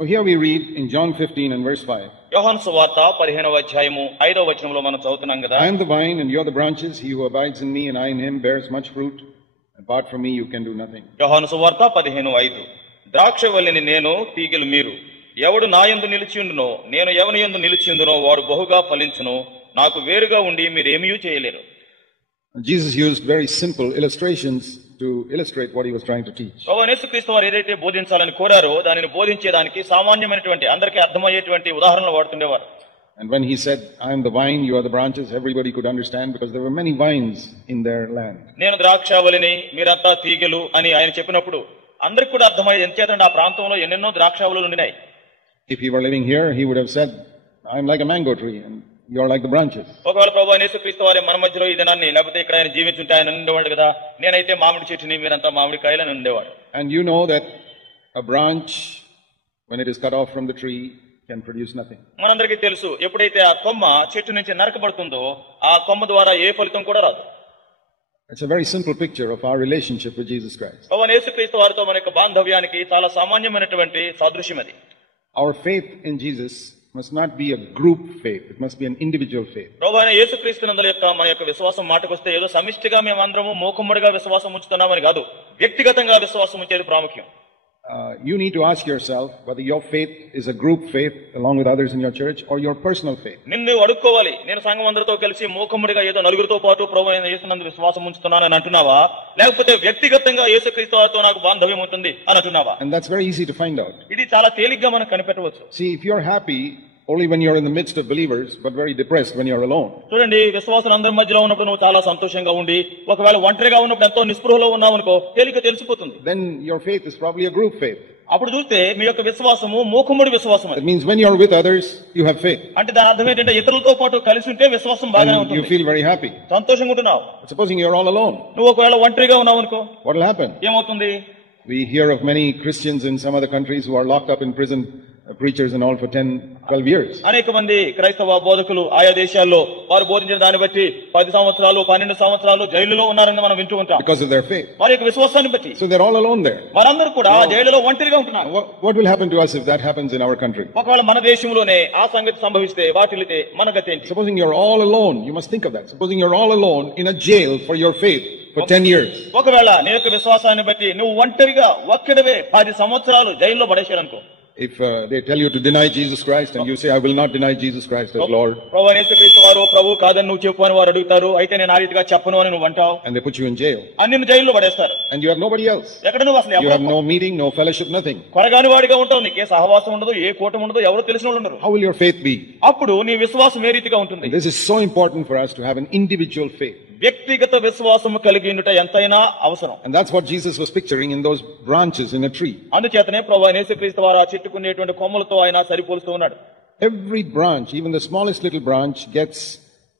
So here we read in John 15 and verse 5. యోహాను సువార్త 15వ అధ్యాయము 5వ వచనంలో మనం చదువుతున్నాం కదా. I am the vine and you are the branches. He who abides in me and I in him bears much fruit. Apart from me you can do nothing. యోహాను సువార్త 15:5. ద్రాక్షవల్లిని నేను, తీగెలు మీరు. ఎవడు నా యందు నిలిచియుండునో, నేను ఎవని యందు నిలిచియుందునో వాడు బహుగా ఫలించును. నాకు వేరుగా ఉండి మీరేమీ చేయలేరు. Jesus used very simple illustrations to illustrate what he was trying to teach. ప్రభువైన యేసుక్రీస్తు వారు ఏదైతే బోధించాలని కోరారో దానిని బోధించేదానికి సామాన్యమైనటువంటి అందరికీ అర్థమయ్యేటువంటి ఉదాహరణలు వాడుతుండేవారు. And when he said, I am the vine, you are the branches, everybody could understand because there were many vines in their land. నేను ద్రాక్షావళిని, మీరంతా తీగెలు అని ఆయన చెప్పినప్పుడు అందరికి కూడా అర్థమయ్యేది. ఎంచేతంటే ఆ ప్రాంతంలో ఎన్నెన్నో ద్రాక్షావళులు ఉన్నాయి. If he were living here, he would have said, I am like a mango tree and you are like the branches. ఒకవేళ ప్రభువైన యేసుక్రీస్తు వారి మన మధ్యలో ఈ దినాన్ని లేకపోతే ఇక్కడ ఆయన జీవించుంటే ఆయన ఉండేవాడు కదా, నేనైతే మామిడి చెట్టుని, మీరంతా మామిడి కాయలని ఉండేవాడు. And you know that a branch, when it is cut off from the tree, can produce nothing. మనందరికీ తెలుసు, ఎప్పుడైతే ఆ కొమ్మ చెట్టు నుంచి నరకబడుతుందో ఆ కొమ్మ ద్వారా ఏ ఫలితం కూడా రాదు. It's a very simple picture of our relationship with Jesus Christ. ప్రభువైన యేసుక్రీస్తు వారితో మన యొక్క బాంధవ్యానికి చాలా సామాన్యమైనటువంటి సాదృశ్యం అది. Our faith in Jesus must not be a group faith. It must be an individual faith. ప్రభువైన యేసుక్రీస్తునందు యొక్క మన యొక్క విశ్వాసం మాటకొస్తే ఏదో సమిష్టిగా మేమందరము మూకుమ్మడిగా విశ్వాసం ఉంచుతున్నామని కాదు, వ్యక్తిగతంగా విశ్వాసం ఉంచేది ప్రాముఖ్యం. You need to ask yourself whether your faith is a group faith along with others in your church or your personal faith. నిన్ను అడుక్కోవాలి, నేను సంఘం అందరితో కలిసి మూకుమ్మడిగా ఏదో నలుగురితో పాటు ప్రభువైన యేసునందు విశ్వాసం ఉంచుతున్నానని అంటున్నావా, లేకపోతే వ్యక్తిగతంగా యేసుక్రీస్తు వారితో నాకు బాంధవ్యం ఉంటుంది అని అంటున్నావా? And that's very easy to find out. ఇది చాలా తేలిగ్గా మనం కనిపెట్టవచ్చు. See, if you're happy only when you're in the midst of believers but very depressed when you're alone. చూడండి, విశ్వాసులు అందరి మధ్యలో ఉన్నప్పుడు నువ్వు చాలా సంతోషంగా ఉండి ఒకవేళ ఒంటరిగా ఉన్నప్పుడు ఎంతో నిస్పృహలో ఉన్నావు అనుకో, తేలిక తెలిసిపోతుంది. Then your faith is probably a group faith. అప్పుడు చూస్తే మీ యొక్క విశ్వాసము మూకుమ్మడి విశ్వాసం. That means when you're with others you have faith. అంటే దాని అర్థం ఏంటంటే ఇతరులతో పాటు కలిసి ఉంటే విశ్వాసం బాగానే And ఉంటుంది. you feel very happy. సంతోషంగా ఉంటున్నావు. Supposing you're all alone, నువ్వు ఒకవేళ ఒంటరిగా ఉన్నావు అనుకో, what will happen? ఏమవుతుంది? We hear of many Christians in some other countries who are locked up in prison, preachers and all, for 10-12 years. అనేక మంది క్రైస్తవ బోధకులు ఆయా దేశాల్లో వారు బోధించిన దాన్ని బట్టి 10 సంవత్సరాలు 12 సంవత్సరాలు జైలులో ఉన్నారని మనం వింటూ ఉంటాం. Because of their faith. వారి యొక్క విశ్వాసాన్ని బట్టి. So they're all alone there. వారందరూ కూడా జైలులో ఒంటరిగా ఉంటున్నారు. What will happen to us if that happens in our country? ఒకవేళ మన దేశంలోనే ఆ సంగతి సంభవిస్తే వాటిల్లితే మన గతి ఏంటి? Supposing you're all alone, you must think of that. Supposing you're all alone in a jail for your faith for 10 years. ఒకవేళ నీ యొక్క విశ్వాసాన్ని బట్టి నువ్వు ఒంటరిగా ఒక్కడివే 10 సంవత్సరాలు జైల్లో పడేశారనుకో. If they tell you to deny Jesus Christ and you say, I will not deny Jesus Christ as Lord. ప్రభువైన యేసుక్రీస్తు వారు ప్రభు కాదని నువ్వు చెప్పు అని వారు అడుగుతారు, అయితే నేను ఆ రీతిగా చెప్పను అని నువ్వు అంటావు. And they put you in jail. అని నిన్ను జైల్లో పడేస్తారు. And you have nobody else. ఎక్కడ నువ్వు అసలు You have no meeting, no fellowship, nothing. కొరగాని వాడిగా ఉంటావు, నీకే సహవాసం ఉండదు, ఏ కూటమి ఉండదు, ఎవరు తెలిసిన వాళ్ళు ఉండరు. How will your faith be? అప్పుడు నీ విశ్వాసం ఏ రీతిగా ఉంటుంది? And this is so important for us to have an individual faith. వ్యక్తిగత విశ్వాసము కలిగి ఉండుట ఎంతైనా అవసరం. And that's what Jesus was picturing in those branches in a tree. అందుచేతనే ప్రభువైన యేసుక్రీస్తు వారు ఆ చెట్టుకునేటువంటి కొమ్మలతో ఆయన సరిపోలుస్తూ ఉన్నాడు. Every branch, even the smallest little branch, gets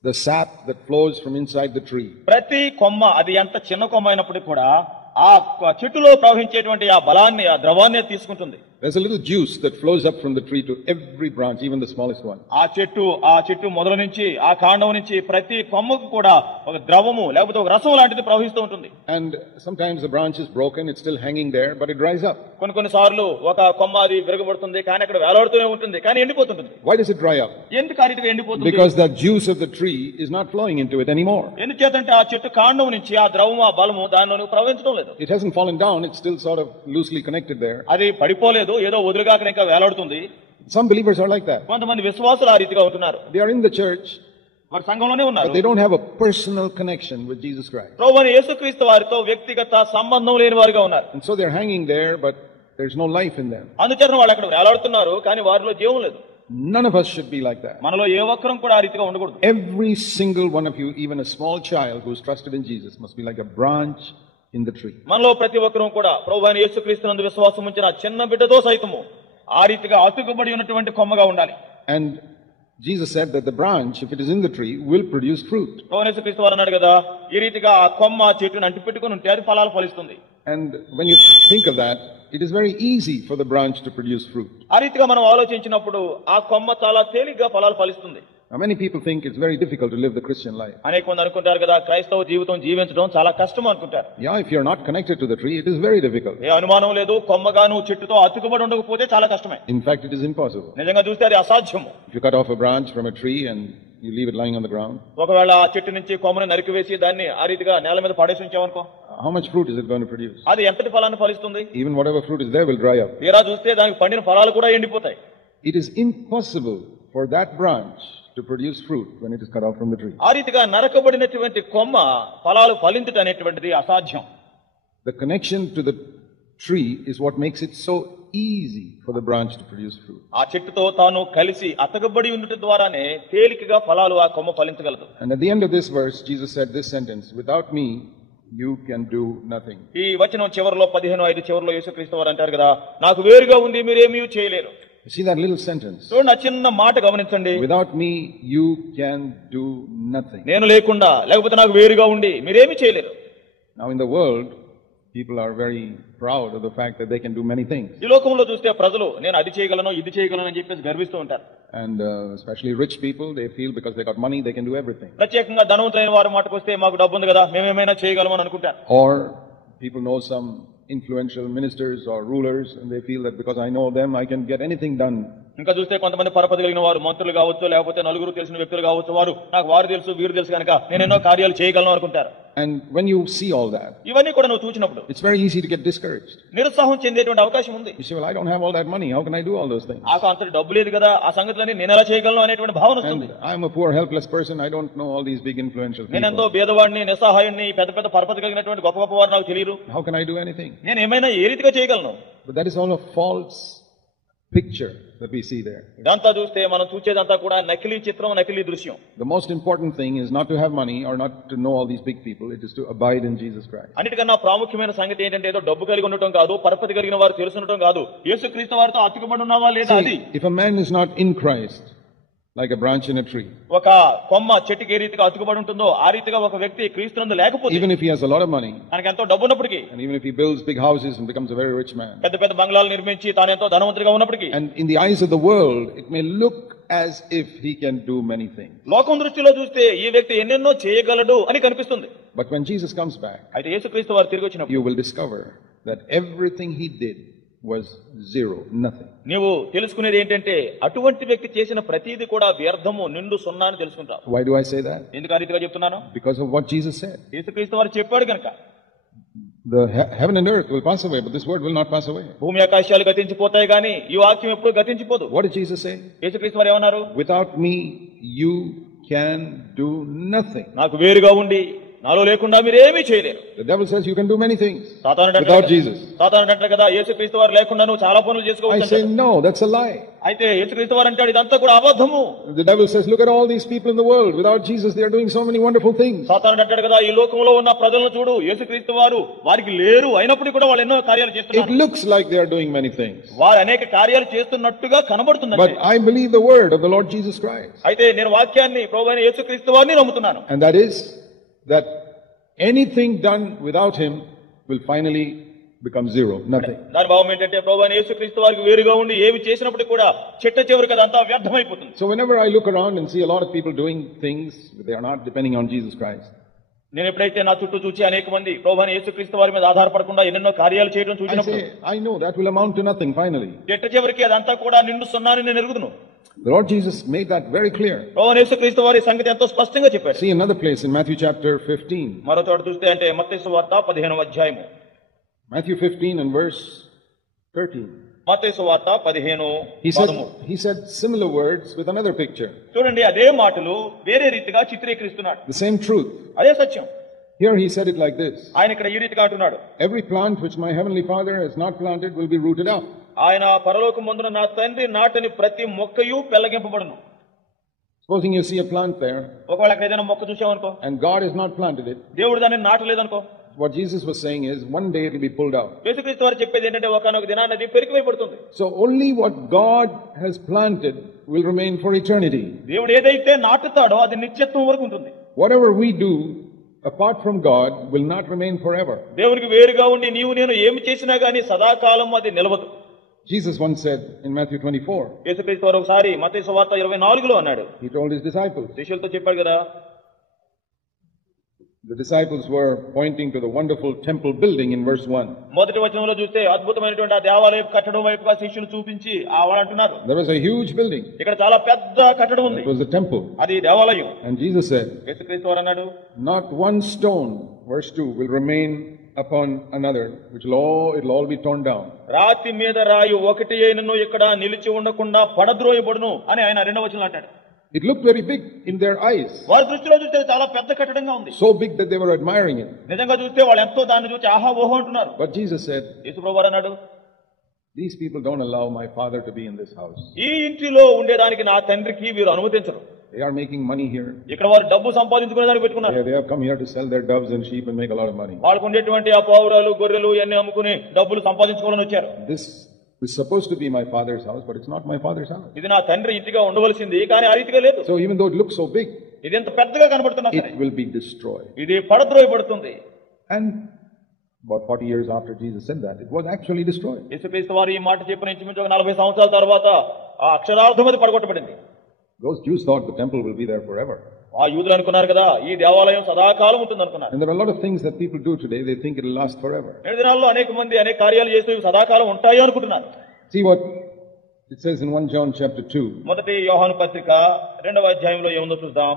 the sap that flows from inside the tree. ప్రతి కొమ్మ, అది ఎంత చిన్న కొమ్మ అయినప్పటికీ కూడా ఆ చెట్టులో ప్రవహించేటువంటి ఆ బలాన్ని, ఆ ద్రవాన్ని తీసుకుంటుంది. There's a little juice that flows up from the tree to every branch, even the smallest one. ఆ చెట్టు మొదల నుంచి ఆ కాండం నుంచి ప్రతి కొమ్మకు కూడా ఒక ద్రవము లేకపోతే ఒక రసం లాంటిది ప్రవహిస్తూ ఉంటుంది. And sometimes the branch is broken, it's still hanging there, but it dries up. కొన్ని సార్లు ఒక కొమ్మ అది విరగబడుతుంది, కానీ అక్కడ వేలాడుతూనే ఉంటుంది, కానీ ఎండిపోతుంటుంది. Why does it dry up? ఎందుకు ఆ రీతిగా ఎండిపోతుంది? Because the juice of the tree is not flowing into it anymore. ఎందుచేతంటే ఆ చెట్టు కాండం నుంచి ఆ ద్రవము, ఆ బలము దానిలో ప్రవహించడం లేదు. It hasn't fallen down, it's still sort of loosely connected there. అది పడిపోలేదు, ఏదో వదులుగా అక్కడ ఇంకా వేలాడుతుంది. Some believers are like that. కొంతమంది విశ్వాసులు ఆ రీతిగా ఉంటున్నారు. They are in the church, వారు సంఘంలోనే ఉన్నారు, but they don't have a personal connection with Jesus Christ. ప్రభువైన యేసుక్రీస్తు వారితో వ్యక్తిగత సంబంధం లేని వారుగా ఉన్నారు. And so they're hanging there, but there's no life in them. అందుచేత వాళ్ళు అక్కడ వేలాడుతున్నారు, కానీ వారిలో జీవం లేదు. None of us should be like that. మనలో ఏ ఒక్కరం కూడా ఆ రీతిగా ఉండకూడదు. Every single one of you, even a small child who's trusted in Jesus, must be like a branch in the tree. మనలో ప్రతి ఒక్కరం కూడా ప్రభువైన యేసుక్రీస్తునందు విశ్వాసం ఉంచిన చిన్న బిడ్డతో సైతము ఆ రీతిగా అతుకుబడి ఉన్నటువంటి కొమ్మగా ఉండాలి. And Jesus said that the branch, if it is in the tree, will produce fruit. ప్రభువైన యేసుక్రీస్తు వారు అన్నాడు కదా, ఈ రీతిగా ఆ కొమ్మ చెట్టును అంటిపెట్టుకొని ఉంటే అది ఫలాలు ఫలిస్తుంది. And when you think of that, it is very easy for the branch to produce fruit. ఆ రీతిగా మనం ఆలోచించినప్పుడు ఆ కొమ్మ చాలా తేలిగ్గా ఫలాలు ఫలిస్తుంది. Now, many people think it's very difficult to live the Christian life. అనేక మంది అనుకుంటారు కదా క్రైస్తవ జీవితం జీవించడం చాలా కష్టం అనుకుంటారు. Yeah, if you're not connected to the tree, it is very difficult. ఏ అనుమానం లేదు, కొమ్మగా నువ్వు చెట్టుతో అతుకుబడి ఉండకపోతే చాలా కష్టమే. In fact, it is impossible. నిజంగా చూస్తే అది అసాధ్యము. If you cut off a branch from a tree and you leave it lying on the ground, ఒకవేళ ఆ చెట్టు నుంచి కొమ్మను నరికివేసి దాన్ని ఆ రీతిగా నేల మీద పడేసి ఉంచామనుకో, how much fruit is it going to produce? అది ఎంతటి ఫలాన్ని ఫలిస్తుంది? Even whatever fruit is there will dry up. తీరా చూస్తే దానికి పండిన ఫలాలు కూడా ఎండిపోతాయి. It is impossible for that branch to produce fruit when it is cut off from the tree. ఆ రీతిగా నరకబడినటువంటి కొమ్మ ఫలాలు ఫలించుట అనేటువంటిది అసాధ్యం. The connection to the tree is what makes it so easy for the branch to produce fruit. ఆ చెట్టుతో తాను కలిసి అతకబడి ఉండట ద్వారానే తేలికగా ఫలాలు ఆ కొమ్మ ఫలించగలదు. And at the end of this verse, Jesus said this sentence, "Without me, you can do nothing." ఈ వచనం చివరిలో 15:5 చివరిలో యేసుక్రీస్తు వారు అంటారు కదా, నాకు వేరుగా ఉంది మీరేమీ చేయలేరు. You see that little sentence? చూడండి, ఆ చిన్న మాట గమనించండి. Without me, you can do nothing. నేను లేకుండా, లేకపోతే నాకు వేరుగా ఉండి మీరేమీ చేయలేరు. Now in the world, people are very proud of the fact that they can do many things. ఈ లోకంలో చూస్తే ప్రజలు నేను అది చేయగలను, ఇది చేయగలను అని చెప్పేసి గర్విస్తూ ఉంటారు. And especially rich people, they feel because they got money, they can do everything. ప్రత్యేకంగా ధనవంతులైన వారి మాటకు వస్తే మాకు డబ్బు ఉంది కదా, మేమేమైనా చేయగలము అని అనుకుంటారు. Or people know some influential ministers or rulers and they feel that because I know them, I can get anything done. ఇంకా చూస్తే కొంతమంది పరపతి కలిగిన వారు, మంత్రులు కావచ్చు, లేకపోతే నలుగురు తెలిసిన వ్యక్తులు కావచ్చు, వారు తెలుసు వీరు తెలుసు కనుక నేను ఎన్నో కార్యాలు చేయగలను అనుకుంటారు. And when you see all that, ఇవన్నీ కూడా నువ్వు చూసినప్పుడు it's very easy to get discouraged. నిరుత్సాహం చెందేటువంటి అవకాశం ఉంది. You say, well, I don't have all that money, how can I do all those things? నాకు అంత డబ్బు లేదు కదా, ఆ సంగతులన్నీ నేను ఎలా చేయగలను అనేటువంటి భావన వస్తుంది. And I'm a poor helpless person, I don't know all these big influential నేను ఎంతో people. పేదవాడిని, నిస్సహాయుడిని, పెద్ద పెద్ద పరపతి కలిగినటువంటి గొప్ప గొప్ప వారు నాకు తెలియరు. How can I do anything? నేను ఏమైనా ఏ రీతిగా చేయగలను? But that is all a false picture that we see there. ఇదంతా చూస్తే మనం చూసేదంతా కూడా నకిలీ చిత్రం, నకిలీ దృశ్యం. The most important thing is not to have money or not to know all these big people, it is to abide in Jesus Christ. అన్నిటికన్నా ప్రాముఖ్యమైన సంగతి ఏంటంటే ఏదో డబ్బు కలిగి ఉండటం కాదు, పరపతి కలిగిన వారు తెలుసుండటం కాదు, యేసుక్రీస్తు వారితో అతుకుబడి ఉన్నావా లేదా అది. See, if a man is not in Christ, like a branch in a tree, ఒక కొమ్మ చెట్టుకి ఏ రీతిగా అతుకుబడి ఉంటుందో ఆ రీతిగా ఒక వ్యక్తి క్రీస్తునందు లేకపోతే, even if he has a lot of money, తనకి ఎంతో డబ్బు ఉన్నప్పటికీ, and even if he builds big houses and becomes a very rich man, పెద్ద పెద్ద బంగ్లాలు నిర్మించి తాను ఎంతో ధనవంతుడిగా ఉన్నప్పటికీ, and in the eyes of the world, it may look as if he can do many things. లోకం దృష్టిలో చూస్తే ఈ వ్యక్తి ఎన్నెన్నో చేయగలడు అని కనిపిస్తుంది. But when Jesus comes back, అయితే యేసుక్రీస్తు వారు తిరిగి వచ్చినప్పుడు you will discover that everything he did was zero, nothing. నీవు తెలుసుకునేది ఏంటంటే అటువంటి వ్యక్తి చేసిన ప్రతిదీ కూడా వ్యర్థము, నిండు సున్నా అని తెలుసుకుంటావు. Why do I say that? ఎందుకు ఆ రీతిగా చెప్తున్నాను? Because of what Jesus said. యేసుక్రీస్తు వారు చెప్పాడు కనుక. The heaven and earth will pass away, but this word will not pass away. భూమి ఆకాశాలు గతించిపోతాయి కానీ ఈ వాక్యం ఎప్పుడు గతించిపోదు. What did Jesus say? యేసుక్రీస్తు వారు ఏమన్నారు? Without me, you can do nothing. నాకు వేరుగా ఉండి నాలో లేకుండా మీరేమీ చేయలేరు. The devil says you can do many things సాతానుడు without Jesus. సాతానుడు అంటాడు కదా, యేసుక్రీస్తు వారు లేకుండా నువ్వు చాలా పనులు I చేసుకోవచ్చు say అంటాడు. no, that's a lie. అయితే యేసుక్రీస్తు వారు అంటాడు ఇదంతా కూడా అబద్ధము. The devil says, look at all these people in the world. Without Jesus, they are doing so many wonderful things. సాతానుడు అంటాడు కదా, ఈ లోకంలో ఉన్న ప్రజలను చూడు, యేసుక్రీస్తు వారు వారికి లేరు అయినప్పటికీ కూడా వాళ్ళు ఎన్నో కార్యాలు It చేస్తున్నారు. looks like they are doing many things. వారు అనేక కార్యాలు చేస్తున్నట్టుగా కనబడుతుంది. But I believe the word of the Lord Jesus Christ. అయితే నేను వాక్యాన్ని ప్రభువైన యేసుక్రీస్తు వారిని నమ్ముతున్నాను. And that is that anything done without him will finally become zero, nothing. దాని భావం ఏంటంటే ప్రభువైన యేసుక్రీస్తు వారికి వేరుగా ఉండి ఏమి చేసినప్పటికీ కూడా చిట్ట చివరికి అదంతా వ్యర్థమైపోతుంది. So whenever I look around and see a lot of people doing things, they are not depending on Jesus Christ. నేను ఎప్పుడైతే నా చుట్టూ చూసి అనేక మంది ప్రభువైన యేసుక్రీస్తు వారి మీద ఆధారపడకుండా ఎన్నెన్నో కార్యాలు చేయడం I చూసినప్పుడు say, I know that will amount to nothing finally. చిట్ట చివరికి అదంతా కూడా నిండు సున్నాని నేను ఎరుగుదును. The Lord Jesus made that very clear. ప్రభువైన యేసుక్రీస్తు వారి సంగతి ఎంతో స్పష్టంగా చెప్పారు. See another place in Matthew chapter 15. మరో చోట చూస్తే అంటే మత్తయి సువార్త 15వ అధ్యాయము. Matthew 15 and verse 13. మత్తయి సువార్త 15:13. He said similar words with another picture. చూడండి, అదే మాటలు వేరే రీతిగా చిత్రీకరిస్తున్నాడు. The same truth. అదే సత్యం. Here he said it like this. ఆయన ఇక్కడ ఈ రీతిగా అంటున్నాడు, Every plant which my heavenly Father has not planted will be rooted up. ఆయన పరలోకమందున నా తండ్రి నాటని ప్రతి మొక్కయు పెళ్లగింపబడును. Supposing you see a plant there ఒకవేళ అక్కడ ఏదైనా మొక్క చూసావనుకో, and God has not planted it, దేవుడు దాన్ని నాటలేదనుకో, what Jesus was saying is one day it will be pulled out. యేసుక్రీస్తు వారు చెప్పేది ఏంటంటే ఒకనొక దినాన అది పెరిగిపోతుంది. So only what God has planted will remain for eternity. దేవుడు ఏదైతే నాటుతాడో అది నిత్యత్వం వరకు ఉంటుంది. Whatever we do apart from God will not remain forever. దేవునికి వేరుగా ఉండి నీవు నేను ఏమి చేసినా గానీ సదాకాలం అది నిలవదు. Jesus once said in Matthew 24, యేసుక్రీస్తు వారు ఒకసారి మత్తయి సువార్త 24లో అన్నాడు, he told his disciples. శిష్యులతో చెప్పాడు కదా, The disciples were pointing to the wonderful temple building in verse 1. మొదటి వచనంలో చూస్తే అద్భుతమైనటువంటి ఆ దేవాలయ కట్టడం వైపుగా శిష్యులు చూపించి వాళ్ళు అంటున్నారు, There was a huge building. ఇక్కడ చాలా పెద్ద కట్టడం ఉంది, It was the temple. అది దేవాలయం. And Jesus said, యేసుక్రీస్తు వారు అన్నాడు, not one stone, verse 2, will remain upon another, which it'll all be torn down. రాతి మీద రాయి ఒకటి అయినను ఇక్కడ నిలిచి ఉండకుండా పడద్రోయబడును అని ఆయన రెండవ వచనంలో అంటాడు. It looked very big in their eyes. వారి దృష్టిలో చూస్తే చాలా పెద్ద కట్టడంగా ఉంది, So big that they were admiring it. నిజంగా చూస్తే వాళ్ళు ఎంతో దాన్ని చూసి ఆహా ఓహో అంటున్నారు. But Jesus said, యేసుప్రభువు వారు అన్నాడు, these people don't allow my Father to be in this house. ఈ ఇంటిలో ఉండేదానికి నా తండ్రికి వీరు అనుమతించరు. They are making money here. ఇక్కడ వారు డబ్బు సంపాదించుకునేదానికి పెట్టుకున్నారు. They have come here to sell their doves and sheep and make a lot of money. వాళ్ళకు ఉండేటువంటి ఆ పావురాలు గొర్రెలు ఇవన్నీ అమ్ముకుని డబ్బులు సంపాదించుకోవాలని వచ్చారు. This is supposed to be my Father's house, but it's not my Father's house. ఇది నా తండ్రి ఇంటిగా ఉండవలసింది, కానీ ఆ రీతిగా లేదు. So even though it looks so big, ఇది ఎంత పెద్దగా కనబడుతున్నా సరే it will be destroyed. ఇది పడద్రోయబడుతుంది. And about 40 years after Jesus said that, it was actually destroyed. యేసుక్రీస్తు వారు ఈ మాట చెప్పిన ఇంచుమించు 40 సంవత్సరాల తర్వాత ఆ అక్షరార్థం అది పడగొట్టబడింది. Those Jews thought the temple will be there forever. ఆ యూదులు అనుకున్నారు కదా, ఈ దేవాలయం సదాకాలం ఉంటుంది అనుకున్నారు. And there are a lot of things that people do today, they think it will last forever. నేటి దినాల్లో అనేక మంది అనేక కార్యాలు చేస్తూ ఇవి సదాకాలం ఉంటాయి అనుకుంటున్నారు. See what it says in 1 John chapter 2. మొదటి యోహాను పత్రిక 2వ అధ్యాయంలో ఏముందో చూద్దాం.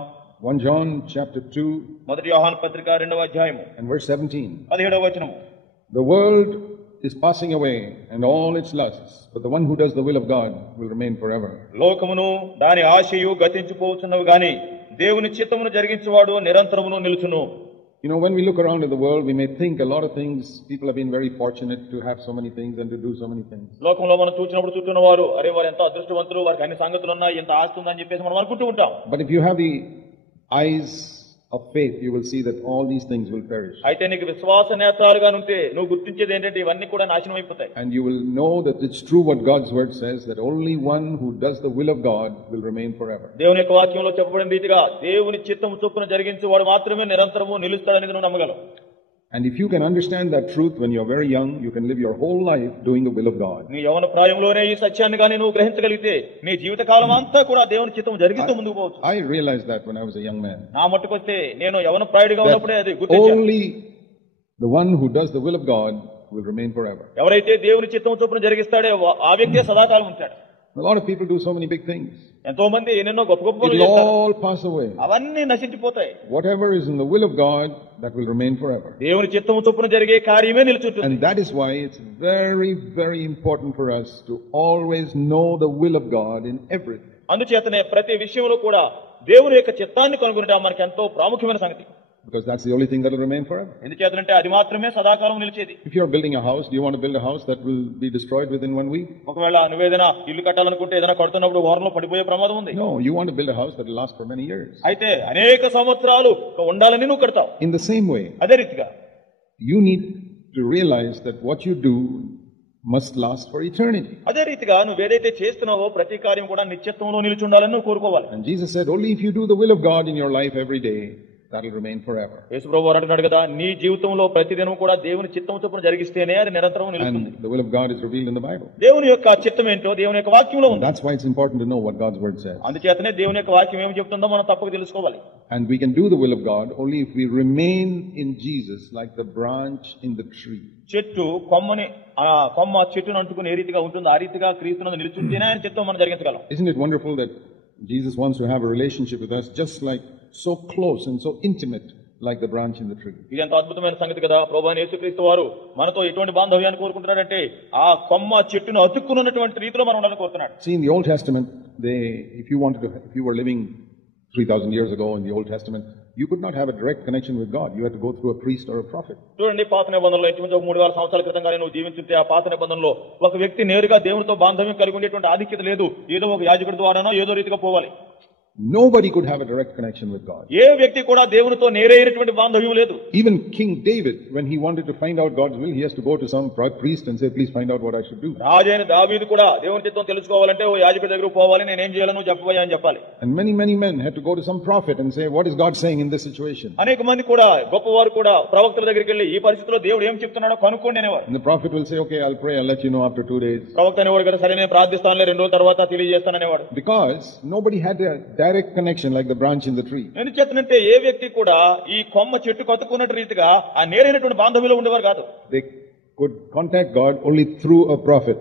1 John chapter 2 మొదటి యోహాను పత్రిక 2వ అధ్యాయము and verse 17. 17వ వచనము. The world is passing away and all its lusts, but the one who does the will of God will remain forever. లోకమును దాని ఆశయు గతించిపోవచ్చున్నవి గాని దేవుని చిత్తమును జరిగించువాడు నిరంతరమును నిలుచును. You know, when we look around in the world, we may think a lot of things. People have been very fortunate to have so many things and to do so many things. లోకంలో మనం చూసినప్పుడు చుట్టూన్న వారు అరే వారు ఎంత అదృష్టవంతులు, వారికి అన్ని సంగతులు ఉన్నాయి, ఎంత ఆస్తి ఉందని చెప్పేసి మనం అనుకుంటూ ఉంటాం. But if you have the eyes of faith, you will see that all these things will perish. అయితే నీకు విశ్వాస నేత్రాలుగా ఉంటే నువ్వు గుర్తించేది ఏంటంటే ఇవన్నీ కూడా నాశనం అయిపోతాయి. And you will know that it's true what God's word says, that only one who does the will of God will remain forever. దేవుని యొక్క వాక్యంలో చెప్పబడిన రీతిగా దేవుని చిత్తము చొప్పున జరిగించి వాడు మాత్రమే నిరంతరము నిలుస్తాడనేది నువ్వు నమ్మగలవు. And if you can understand that truth when you're very young, you can live your whole life doing the will of God. నీ యవ్వన ప్రాయంలోనే ఈ సత్యాన్ని గాని నువ్వు గ్రహించగలిగితే నీ జీవిత కాలం అంతా కూడా దేవుని చిత్తము జరిగిస్తూ ముందుకు పోవచ్చు. I realized that when I was a young man. నా మట్టుకొస్తే నేను యవ్వన ప్రాయుడిగా ఉన్నప్పుడే అది గుర్తించాను. Only the one who does the will of God will remain forever. ఎవరైతే దేవుని చిత్తము చొప్పున జరిగిస్తాడో ఆ వ్యక్తే సదాకాలం ఉంటాడు. A lot of people do so many big things. ఎంతో మంది ఎన్నెన్నో గొప్ప గొప్ప పనులు It will చేస్తారు, all pass away. అవన్నీ నశించిపోతాయి. Whatever is in the will of God, that will remain forever. దేవుని చిత్తము చొప్పున జరిగే కార్యమే నిలుచుంటుంది. And that is why it's very, very important for us to always know the will of God in everything. అందుచేతనే ప్రతి విషయంలో కూడా దేవుని యొక్క చిత్తాన్ని కనుగొనడం మనకి ఎంతో ప్రాముఖ్యమైన సంగతి. Because that's the only thing that will remain forever. ఎందుచేతనంటే అది మాత్రమే సదాకాలం నిలిచేది. If you're building a house, do you want to build a house that will be destroyed within 1 week? ఒకవేళ నువ్వేదైనా ఇల్లు కట్టాలనుకుంటే ఏదైనా కడుతున్నప్పుడు వారంలో పడిపోయే ప్రమాదం ఉంది. No, you want to build a house that will last for many years. అయితే అనేక సంవత్సరాలు ఉండాలని నువ్వు కడతావు. In the same way, అదే రీతిగా you need to realize that what you do must last for eternity. అదే రీతిగా నువ్వు ఏదైతే చేస్తున్నావో ప్రతి కార్యం కూడా నిత్యత్వంలో నిలిచి ఉండాలని నువ్వు కోరుకోవాలి. And Jesus said, only if you do the will of God in your life every day, that will remain forever. యేసుప్రభువు వారు అంటున్నాడు కదా, నీ జీవితంలో ప్రతిదినం కూడా దేవుని చిత్తం చొప్పున జరిగిస్తేనే అది నిరంతరం నిలుస్తుంది. And the will of God is revealed in the Bible. దేవుని యొక్క చిత్తం ఏంటో దేవుని యొక్క వాక్యంలో ఉంది. That's why it's important to know what God's word says. అందుచేతనే దేవుని యొక్క వాక్యం ఏమి చెప్తుందో మనం తప్పక తెలుసుకోవాలి. And we can do the will of God only if we remain in Jesus like the branch in the tree. చెట్టు కొమ్మ చెట్టును అంటుకుని ఏ రీతిగా ఉంటుందో ఆ రీతిగా క్రీస్తునందు నిలుచుంటేనే ఆయన చిత్తం మనం జరిగించగలం. Isn't it wonderful that Jesus wants to have a relationship with us just like so close and so intimate like the branch in the tree? ఇది ఎంత అద్భుతమైన సంగతి కదా. ప్రభువైన యేసుక్రీస్తు వారు మనతో ఎటువంటి బాంధవ్యాన్ని కోరుకుంటున్నాడంటే ఆ కొమ్మ చెట్టును అతుక్కున్నటువంటి రీతిలో మనం ఉండాలని కోరుతున్నాడు. See, in the Old Testament, if you were living 3,000 years ago in the Old Testament, you could not have a direct connection with God. You had to go through a priest or a prophet. చూడండి, పాత నిబంధనలో ఇంచుమించు 3000 సంవత్సరాల క్రితంగానే నువ్వు జీవించుంటే ఆ పాత నిబంధనలో ఒక వ్యక్తి నేరుగా దేవునితో బాంధవ్యం కలిగి ఉండేటువంటి ఆధిక్యత లేదు. ఏదో ఒక యాజకుడి ద్వారానో ఏదో రీతిగా పోవాలి. Nobody could have a direct connection with God. ఏ వ్యక్తి కూడా దేవునితో నేరైనటువంటి బాంధవ్యం లేదు. Even King David, when he wanted to find out God's will, he has to go to some priest and say, please find out what I should do. రాజైన దావీదు కూడా దేవుని చిత్తం తెలుసుకోవాలంటే ఓ యాజకుడి దగ్గరకు పోవాలి, నేను ఏం చేయాలో నువ్వు చెప్పవయ్యా అని చెప్పాలి. And many men had to go to some prophet and say, what is God saying in this situation? అనేక మంది కూడా గొప్పవారు కూడా ప్రవక్తల దగ్గరికి వెళ్ళి ఈ పరిస్థితిలో దేవుడు ఏం చెప్తున్నాడో కనుక్కోండి అనేవారు. And the prophet will say, okay, I'll pray, I'll let you know after 2 days. ప్రవక్త అనేవాడు కదా, సరే నేను ప్రార్థిస్తానులే 2 రోజుల తర్వాత తెలియజేస్తాననేవాడు. Because nobody had a direct connection like the branch in the tree. ఎందుకు చేతనంటే ఏ వ్యక్తి కూడా ఈ కొమ్మ చెట్టు కత్తుకున్నట్టు రీతిగా ఆ నేరైనటువంటి బాంధవ్యంలో ఉండేవారు కాదు. They could contact God only through a prophet.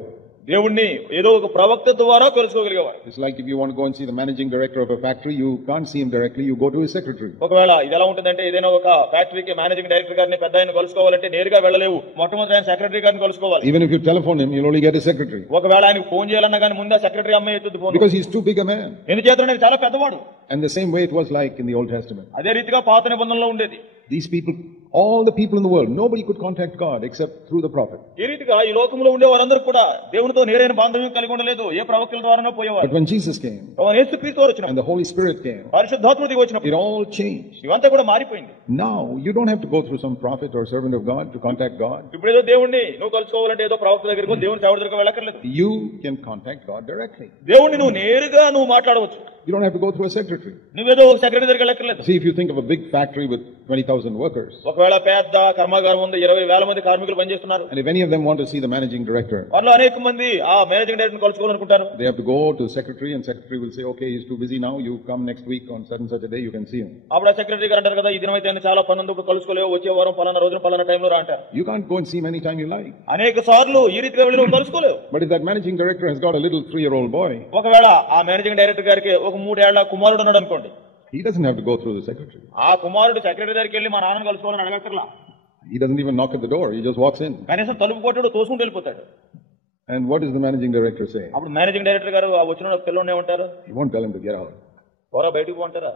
దేవుణ్ణి ఏదో ఒక ప్రవక్త ద్వారా తెలుసుకోగలిగేవారు. It's like if you want to go and see the managing director of a factory, you can't see him directly, you go to his secretary. ఒకవేళ ఇది ఎలా ఉంటుందంటే ఏదైనా ఒక ఫ్యాక్టరీకి మేనేజింగ్ డైరెక్టర్ గారిని పెద్ద ఆయన కలుసుకోవాలంటే నేరుగా వెళ్ళలేవు, మొట్టమొదటి ఆయన సెక్రటరీ గారిని కలుసుకోవాలి. Even if you telephone him, you'll only get a secretary. ఒకవేళ ఆయనకు ఫోన్ చేయాలన్నా కానీ ముందే సెక్రటరీ అమ్మాయి ఎత్తుద్దు phone. Because he's too big a man. ఎందుచేతనంటే చాలా పెద్దవాడు. And the same way it was like in the Old Testament. అదే రీతిగా పాత నిబంధనలో ఉండేది. These people, all the people in the world, nobody could contact God except through the prophet. ఈ రీతిగా ఈ లోకంలో ఉండే వారందరూ కూడా దేవునితో నేరైన బాంధవ్యం కలిగి ఉండలేదు, ఏ ప్రవక్తల ద్వారానో పోయేవారు. But when Jesus came యేసుక్రీస్తు వచ్చినప్పుడు and the Holy Spirit came, పరిశుద్ధాత్మ దిగి వచ్చినప్పుడు it all changed. ఇవంతా కూడా మారిపోయింది. Now you don't have to go through some prophet or servant of God to contact God. ఇప్పుడు ఏదో దేవుణ్ణి నువ్వు కలుసుకోవాలంటే ఏదో ప్రవక్త దగ్గరకు దేవుని సేవకుడి దగ్గరకు వెళ్ళక్కర్లేదు. You can contact God directly. దేవుణ్ణి నువ్వు నేరుగా నువ్వు మాట్లాడవచ్చు. You don't have to go through a secretary. నువ్వేదో ఒక సెక్రటరీ దగ్గరికి వెళ్ళక్కర్లేదు. See, if you think of a big factory with 20,000 workers, ఒకవేళ పెద్ద కర్మాగారం ఉంది, 20,000 మంది కార్మికులు పనిచేస్తున్నారు. and if any of them want to see the managing director, వారిలో అనేక మంది ఆ మేనేజింగ్ డైరెక్టర్ కలుసుకోవాలనుకుంటారు. they have to go to secretary, and secretary will say, okay, he's too busy now, you come next week on such a day, you can see him. అప్పుడు ఆ secretary గారు అంటారు కదా, ఈ దినం అయితే ఆయన చాలా పని ఉంది, కలుసుకోలేవు, వచ్చే వారం పలానా రోజున పలానా టైంలో రా అంటారు. You can't go and see him anytime you like. అనేక సార్లు ఈ రీతిగా వెళ్ళి నువ్వు కలుసుకోలేవు. But if that managing director has got a little 3-year-old boy, ఒకవేళ ఆ మేనేజింగ్ డైరెక్టర్ గారికి ఒక 3 ఏళ్ల కుమారుడు ఉన్నాడు అనుకోండి, he doesn't have to go through the secretary. ఆ కుమారుడు సెక్రటరీ దగ్గరికి వెళ్ళి మా నాన్నను కలుసుకోవాలని అడగక్కర్లా. He doesn't even knock at the door, he just walks in. కనీసం తలుపు కొట్టాడు, తోసుకుంటూ వెళ్ళిపోతాడు. And what does the managing director say? అప్పుడు మేనేజింగ్ డైరెక్టర్ గారు ఆ వచ్చిన పిల్లోనే ఉంటారు, He won't tell him to get out. పోరా బయటకు పోంటారా.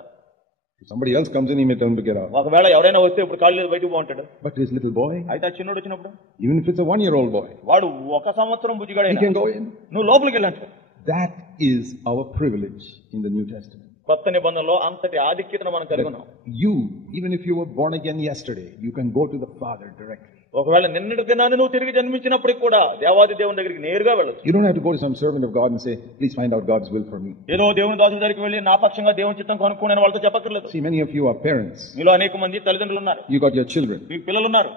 If somebody else comes in, he may tell him to get out. ఒకవేళ ఎవరైనా వస్తే ఇప్పుడు కాళ్ళు లేదు బయటకు పోంటాడు. But his little boy, అయితే ఆ చిన్నోడు వచ్చినప్పుడు, even if it's a 1-year-old boy, వాడు 1 సంవత్సరం he బుజ్జిగాడైనా can go in. నువ్వు లోపలికి వెళ్ళంటాడు. That is our privilege in the New Testament. కొత్త నిబంధనలో అంతటి ఆధిక్యతను మనం కలిగి ఉన్నాం. You, even if you were born again yesterday, you can go to the Father directly. ఒకవేళ నిన్నటి దినాన్ని నువ్వు తిరిగి జన్మించినప్పటికి కూడా దేవాది దేవుని దగ్గరికి నేరుగా వెళ్ళొచ్చు. You don't have to go to some servant of God and say, please find out God's will for me. ఏదో దేవుని దాసుల దగ్గరికి వెళ్ళి నా పక్షంగా దేవుని చిత్తం కనుక్కోనని వాళ్ళతో చెప్పక్కర్లేదు. See, many of you are parents. మీలో అనేక మంది తల్లిదండ్రులు ఉన్నారు. You got your children. మీ పిల్లలు ఉన్నారు.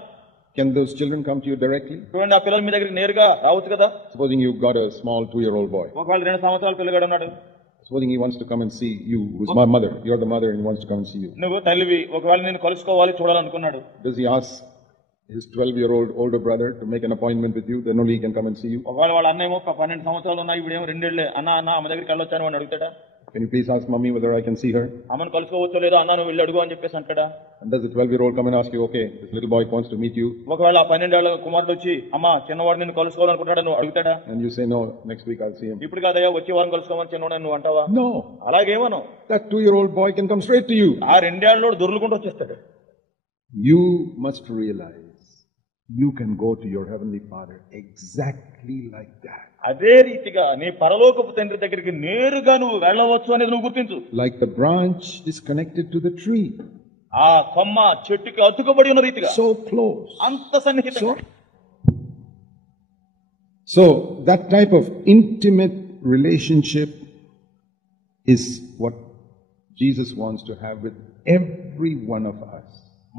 Can those children come to you directly? చూడండి, ఆ పిల్లలు మీ దగ్గరికి నేరుగా రావచ్చు కదా. Supposing you've got a small 2-year-old boy. ఒకవేళ 2 సంవత్సరాల పిల్లగాడు ఉన్నాడు. Supposing he wants to come and see you, who's my mother. You're the mother and he wants to come and see you. నువ్వు తల్లివి, ఒకవేళ నేను కలుసుకోవాలి చూడాలనుకున్నాడు. Does he ask his 12-year-old older brother to make an appointment with you, then only he can come and see you? ఒకవేళ వాళ్ళ అన్న ఏమో 12 సంవత్సరాలు ఉన్నాయి, ఇప్పుడేమో 2 ఏళ్లే, అన్న ఆమె దగ్గరికి వెళ్ళొచ్చాను అని అడుగుతాడా? Can you please ask mommy whether I can see her? ఆమెను కలుసుకోవచ్చో లేదో అన్న నువ్వు వెళ్ళి అడుగు అని చెప్పేసి అంటాడా? And does the 12-year-old come and ask you, okay, this little boy wants to meet you? ఒకవేళ ఆ 12 ఏళ్ల కుమారుడు వచ్చి అమ్మా చిన్నవాడు నిన్ను కలుసుకోవాలనుకుంటాడా నువ్వు అడుగుతాడా? And you say, no, next week I'll see him. ఇప్పుడు కాదయ్యా వచ్చే వారం కలుసుకోమని చిన్నవాడు నువ్వు అంటావా? No. అలాగేమను That 2-year-old boy can come straight to you. ఆ 2 ఏళ్లలో దొర్లుకుంటూ వచ్చేస్తాడు. You must realize you can go to your heavenly Father exactly like that. అదే రీతిగా నీ పరలోకపు తండ్రి దగ్గరికి నేరుగా నువ్వు వెళ్ళవచ్చు అనేది నువ్వు గుర్తించు. Like the branch is connected to the tree. ఆ కొమ్మ చెట్టుకి అతుకబడి ఉన్న రీతిగా. So close. అంత సన్నిహితంగా. So that type of intimate relationship is what Jesus wants to have with every one of us.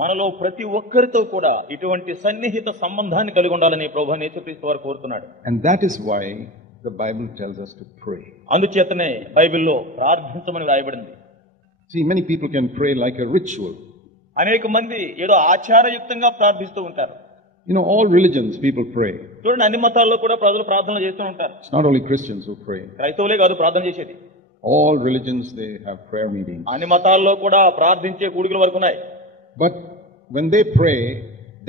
మనలో ప్రతి ఒక్కరితో కూడా ఇటువంటి సన్నిహిత సంబంధాన్ని కలిగి ఉండాలని ప్రభువైన యేసుక్రీస్తు వారు కోరుతున్నాడు. And that is why the Bible tells us to pray. అందుచేతనే బైబిల్లో ప్రార్థించమని రాయబడింది. See, many people can pray like a ritual. అనేక మంది ఏదో ఆచారయుక్తంగా ప్రార్థిస్తూ ఉంటారు. You know, all religions people pray. చూడండి, అన్ని మతాల్లో కూడా ప్రజలు ప్రార్థన చేస్తూ ఉంటారు. It's not only Christians who pray. క్రైస్తవులే కాదు ప్రార్థన చేసేది. All religions, they have prayer meetings. అన్ని మతాల్లో కూడా ప్రార్థించే కూడికల వరకు ఉన్నాయి. But when they pray,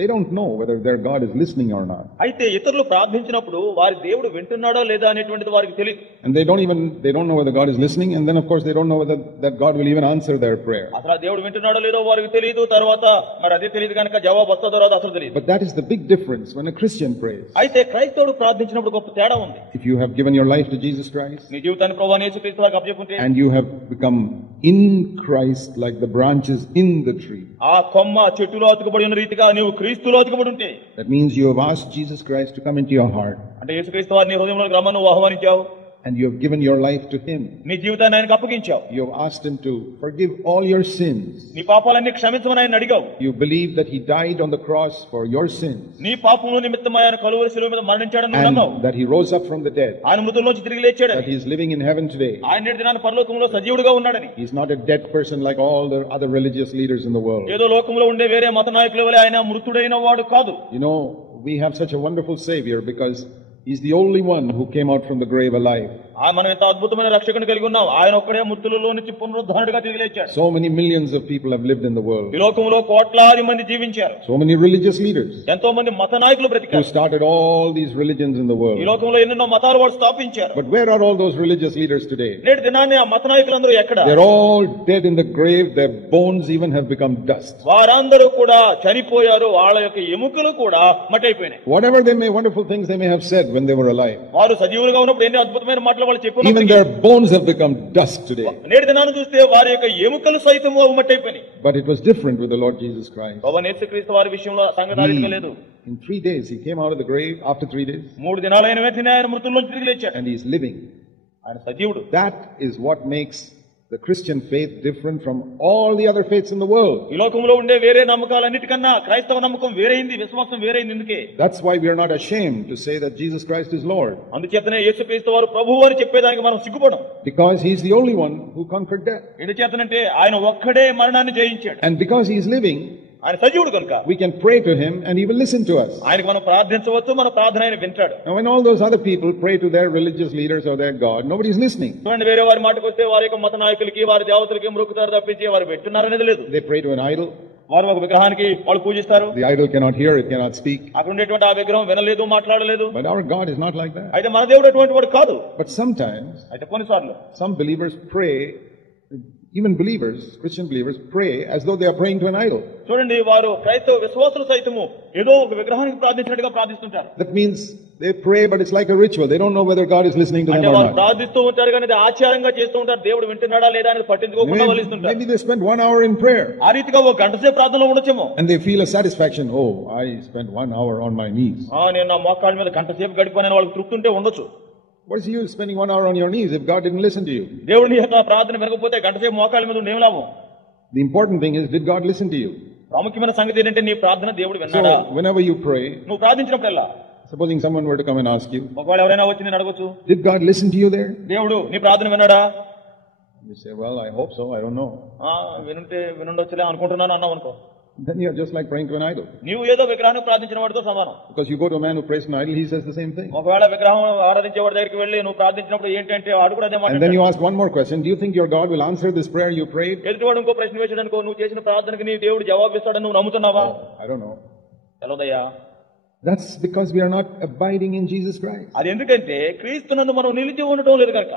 they don't know whether their God is listening or not. అయితే ఇతరులు ప్రార్థించినప్పుడు వారి దేవుడు వింటున్నాడో లేదా అనేటువంటిది వారికి తెలియదు. And they don't know whether God is listening, and then of course they don't know whether that God will even answer their prayer. అసలు దేవుడు వింటున్నాడో లేదో వారికి తెలియదు. తర్వాత మరి అదే తెలియదు కనుక జవాబు వస్తుందో రాదో అసలు తెలియదు. But that is the big difference when a Christian prays. అయితే క్రైస్తవుడు ప్రార్థించినప్పుడు గొప్ప తేడా ఉంది. If you have given your life to Jesus Christ, నీ జీవితాన్ని ప్రభువైన యేసుక్రీస్తు వారికి అప్పచెప్పుకుంటే, and you have become in Christ like the branches in the tree, ఆ కొమ్మ చెట్టులో అతుకబడి ఉన్న రీతిగా నీవు క్రీస్తులో అతుకబడి ఉంటే, that means you have asked Jesus Christ to come into your heart, అంటే యేసుక్రీస్తు వారిని హృదయంలోకి రమ్మని నువ్వు ఆహ్వానించావు, and you have given your life to him. నీ జీవితాన్ని ఆయనకు అప్పగించావు. You have asked him to forgive all your sins. నీ పాపాలన్నీ క్షమించమని ఆయన అడిగావు. You believe that he died on the cross for your sins, నీ పాపముల నిమిత్తం ఆయన కలువరి శిలువ మీద మరణించాడని నువ్వు నమ్మావు. and that he rose up from the dead, ఆయన మృతుల్లోంచి తిరిగి లేచాడని, that he is living in heaven today. ఆయన నేటి దినాన పరలోకంలో సజీవుడిగా ఉన్నాడని. He is not a dead person like all the other religious leaders in the world. ఏదో లోకంలో ఉండే వేరే మత నాయకుల వలె ఆయన మృతుడైన వాడు కాదు. You know, we have such a wonderful Savior because he's the only one who came out from the grave alive. మనం ఎంత అద్భుతమైన రక్షకుని కలిగి ఉన్నాం. ఆయన ఒక్కడే మృతులలో నుంచి పునరుద్ధరణుడిగా తిరిగి లేచాడు. So many millions of people have lived in the world. ఈ లోకంలో కోట్లాది మంది జీవించారు. So many religious leaders ఎంతో మంది మత నాయకులు who బ్రతికారు. started all these religions in the ఈ world. లోకంలో ఎన్నెన్నో మతాలు వాడు స్థాపించారు. But where are all those religious leaders today? నేటి దినాన్ని ఆ మత నాయకులందరూ ఎక్కడ? They're all dead in the grave. Their bones even have become dust. వారందరూ కూడా చనిపోయారు. వాళ్ళ యొక్క ఎముకలు కూడా మట్టయిపోయినాయి. Whatever wonderful things they may have said when they were alive, వారు సజీవులుగా ఉన్నప్పుడు ఎన్ని అద్భుతమైన మాటలు వాళ్ళు even చెప్పారు. their bones have become dust today. నేటి దినాన్ని చూస్తే వారి యొక్క ఎముకలు సైతము మట్టయిపోయినాయి. But it was different with the Lord Jesus Christ. ప్రభువైన యేసుక్రీస్తు వారి విషయంలో సంగతి ఆ రీతిగా లేదు. In 3 days he came out of the grave. After 3 days, 3 దినాలైన వెంటనే ఆయన మృతుల్లోంచి తిరిగి లేచాడు. and he is living. ఆయన సజీవుడు. That is what makes the Christian faith different from all the other faiths in the world. ఈ లోకంలో ఉండే వేరే నమ్మకాలన్నిటికన్నా క్రైస్తవ నమ్మకం వేరైంది, విశ్వాసం వేరైంది. ఎందుకే? That's why we are not ashamed to say that Jesus Christ is Lord. అందుచేతనే యేసుక్రీస్తు వారు ప్రభువు అని చెప్పేదానికి మనం సిగ్గుపడం. Because he is the only one who conquered death. ఎందుచేతనంటే ఆయన ఒక్కడే మరణాన్ని జయించాడు. And because he is living, ఆయన సజీవుడు కనుక we can pray to him and he will listen to us. ఆయనకు మనం ప్రార్థించవచ్చు, మన ప్రార్థన ఆయన వింటాడు. Now when all those other people pray to their religious leaders or their God, nobody is listening. చూడండి, వేరే వారి మాటకు వస్తే వారి యొక్క మత నాయకులకి వారి దేవతలకి మొక్కుతారు తప్పించి వారు వింటున్నారనేది లేదు. They pray to an idol. వారు ఒక విగ్రహానికి వాళ్ళు పూజిస్తారు. The idol cannot hear, it cannot speak. అక్కడ ఉండేటువంటి ఆ విగ్రహం వినలేదు, మాట్లాడలేదు. But our God is not like that. అయితే మన దేవుడు అటువంటి వాడు కాదు. But sometimes అయితే కొన్నిసార్లు some believers pray, even believers, Christian believers pray as though they are praying to an idol. చూడండి, వారు క్రైస్తవ విశ్వాసులు సైతము ఏదో ఒక విగ్రహానికి ప్రార్థించినట్టుగా ప్రార్థిస్తుంటారు. That means they pray, but it's like a ritual. They don't know whether God is listening to them అంటే or వారు not. ప్రార్థిస్తూ ఉంటారు కానీ ఆచారంగా చేస్తూ ఉంటారు. దేవుడు వింటున్నాడా లేదా అనేది పట్టించుకోకుండా వలిస్తుంటారు. Maybe they spend 1 hour in prayer. ఆ రీతిగా ఒక గంట సేపు ప్రార్థనలో ఉండొచ్చేమో. And they feel a satisfaction. Oh, I spent 1 hour on my knees. నేను నా మోకాళ్ళ మీద గంట సేపు గడిపానని వాళ్ళకి తృప్తి ఉంటే ఉండొచ్చు. What is the use spending 1 hour on your knees if God didn't listen to you? దేవుని యొక్క ప్రార్థన వినకపోతే గంట సేపు మోకాళ్ళ మీద ఉండే లాభం. The important thing is, did God listen to you? ప్రాముఖ్యమైన సంగతి ఏంటంటే నీ ప్రార్థన దేవుడు విన్నాడా? So whenever you pray, నువ్వు ప్రార్థించినప్పుడల్లా, supposing someone were to come and ask you, ఒకవేళ ఎవరైనా వచ్చి నేను అడగొచ్చు, did God listen to you there? దేవుడు నీ ప్రార్థన విన్నాడా? You say, well, I hope so, I don't know. వినుండొచ్చులే అనుకుంటున్నాను అన్నావు అనుకో. Then you're just like praying to an idol. నీవు ఏదో విగ్రహాన్ని ప్రార్థించిన వాడితో సమానం. Because you go to a man who prays to an idol, he says the same thing. ఒకవేళ విగ్రహం ఆరాధించే వాడి దగ్గరికి వెళ్ళి నువ్వు ప్రార్థించినప్పుడు ఏంటంటే వాడు కూడా అదే మాట. And then you ask one more question. Do you think your God will answer this prayer you prayed? ఎదుటివాడు ఇంకో ప్రశ్న వేసాడు అనుకో, నువ్వు చేసిన ప్రార్థనకి నీ దేవుడు జవాబిస్తాడని నువ్వు నమ్ముతున్నావా? I don't know. తెలవదయ్యా. That's because we are not abiding in Jesus Christ. అది ఎందుకంటే క్రీస్తునందు మనం నిలిచి ఉండటం లేదు కనుక.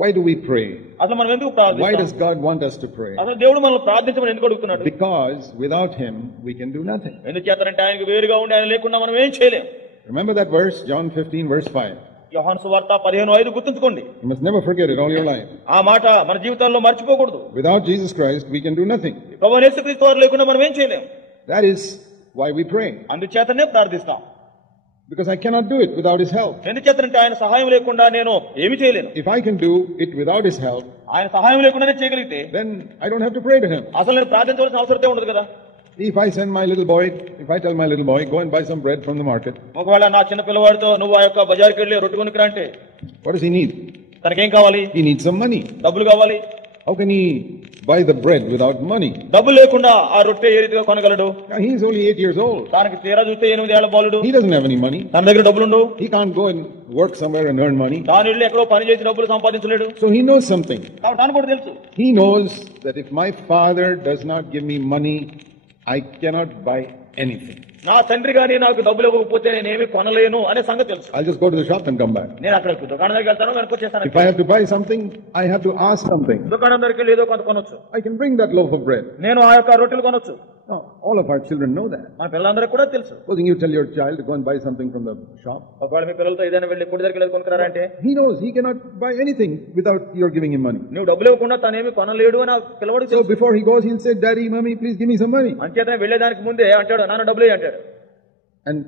Why do we pray? అసలు మనం ఎందుకు ప్రార్థిస్తాం? Why does God want us to pray? అసలు దేవుడు మనల్ని ప్రార్థించమని ఎందుకు అడుగుతున్నాడు? Because without him we can do nothing. ఎందుచేతనంటే ఆయనకు వేరుగా ఉండి ఆయన లేకుండా మనం ఏం చేయలేం. Remember that verse, John 15 verse 5. యోహాను సువార్త 15:5 గుర్తుంచుకోండి. You must never forget it all your life. ఆ మాట మన జీవితాల్లో మర్చిపోకూడదు. Without Jesus Christ we can do nothing. ప్రభువైన యేసుక్రీస్తు వారు లేకుండా మనం ఏం చేయలేం. That is why we pray. అందుచేతనే ప్రార్థిస్తాం. Because I cannot do it without his help. ఎందుచేతనంటే ఆయన సహాయం లేకుండా నేను ఏమీ చేయలేను. If I can do it without his help, ఆయన సహాయం లేకుండా నేను చేయగలిగితే then I don't have to pray to him. అసలు నేను ప్రార్థించవలసిన అవసరం ఉండదు కదా. If I tell my little boy, go and buy some bread from the market. ఒకవేళ నా చిన్న పిల్లవాడితో నువ్వు ఆ యొక్క బజార్కి వెళ్ళి రొట్టె కొనుక్కురా అంటే, what does he need? తనకేం కావాలి? He needs some money. డబ్బులు కావాలి. How can he buy the bread without money? డబ్బులు లేకుండా ఆ రొట్టె ఏ రీతిగా కొనగలడు? He is only 8 years old. తనకి తీరా చూస్తే 8 ఏళ్ల బాలుడు. He doesn't have any money. తన దగ్గర డబ్బులు ఉండవు. He can't go and work somewhere and earn money. తాను వెళ్ళి ఎక్కడో పని చేసి డబ్బులు సంపాదించలేడు. So he knows something. కాబట్టి తాను కూడా తెలుసు. He knows that if my father does not give me money, I cannot buy anything. నా తండ్రి గాని నాకు డబ్బులు ఇవ్వకపోతే నేనేమి కొనలేను అనే సంగతి తెలుసు. I'll just go to the shop and come back. నేను అక్కడికి దుకాణం దగ్గరికి వెళ్తాను, వెనక్కి వచ్చేస్తాను. If I have to buy something, I have to ask something. దుకాణం దగ్గరికి వెళ్ళి ఏదో కొంత కొనొచ్చు. I can bring that loaf of bread. నేను ఆ యొక్క రొట్టెలు కొనొచ్చు. No, all of our children know that. మన పిల్లలందరికీ కూడా తెలుసు. Supposing you tell your child to go and buy something from the shop. ఒకవేళ మీ పిల్లలతో ఏదైనా వెళ్ళి కొట్టు దగ్గరికి వెళ్ళి కొనుక్కరారంటే He knows he cannot buy anything without your giving him money. నువ్వు డబ్బులు ఇవ్వకుండా తనేమి కొనలేడు అని ఆ పిల్లవాడికి So తెలుసు. before he goes, he'll say, Daddy, Mommy, please give me some money. అంచేతనే వెళ్ళేదానికి ముందే అంటాడు, నాన్న డబ్బులు ఇయ్యి అంటాడు. And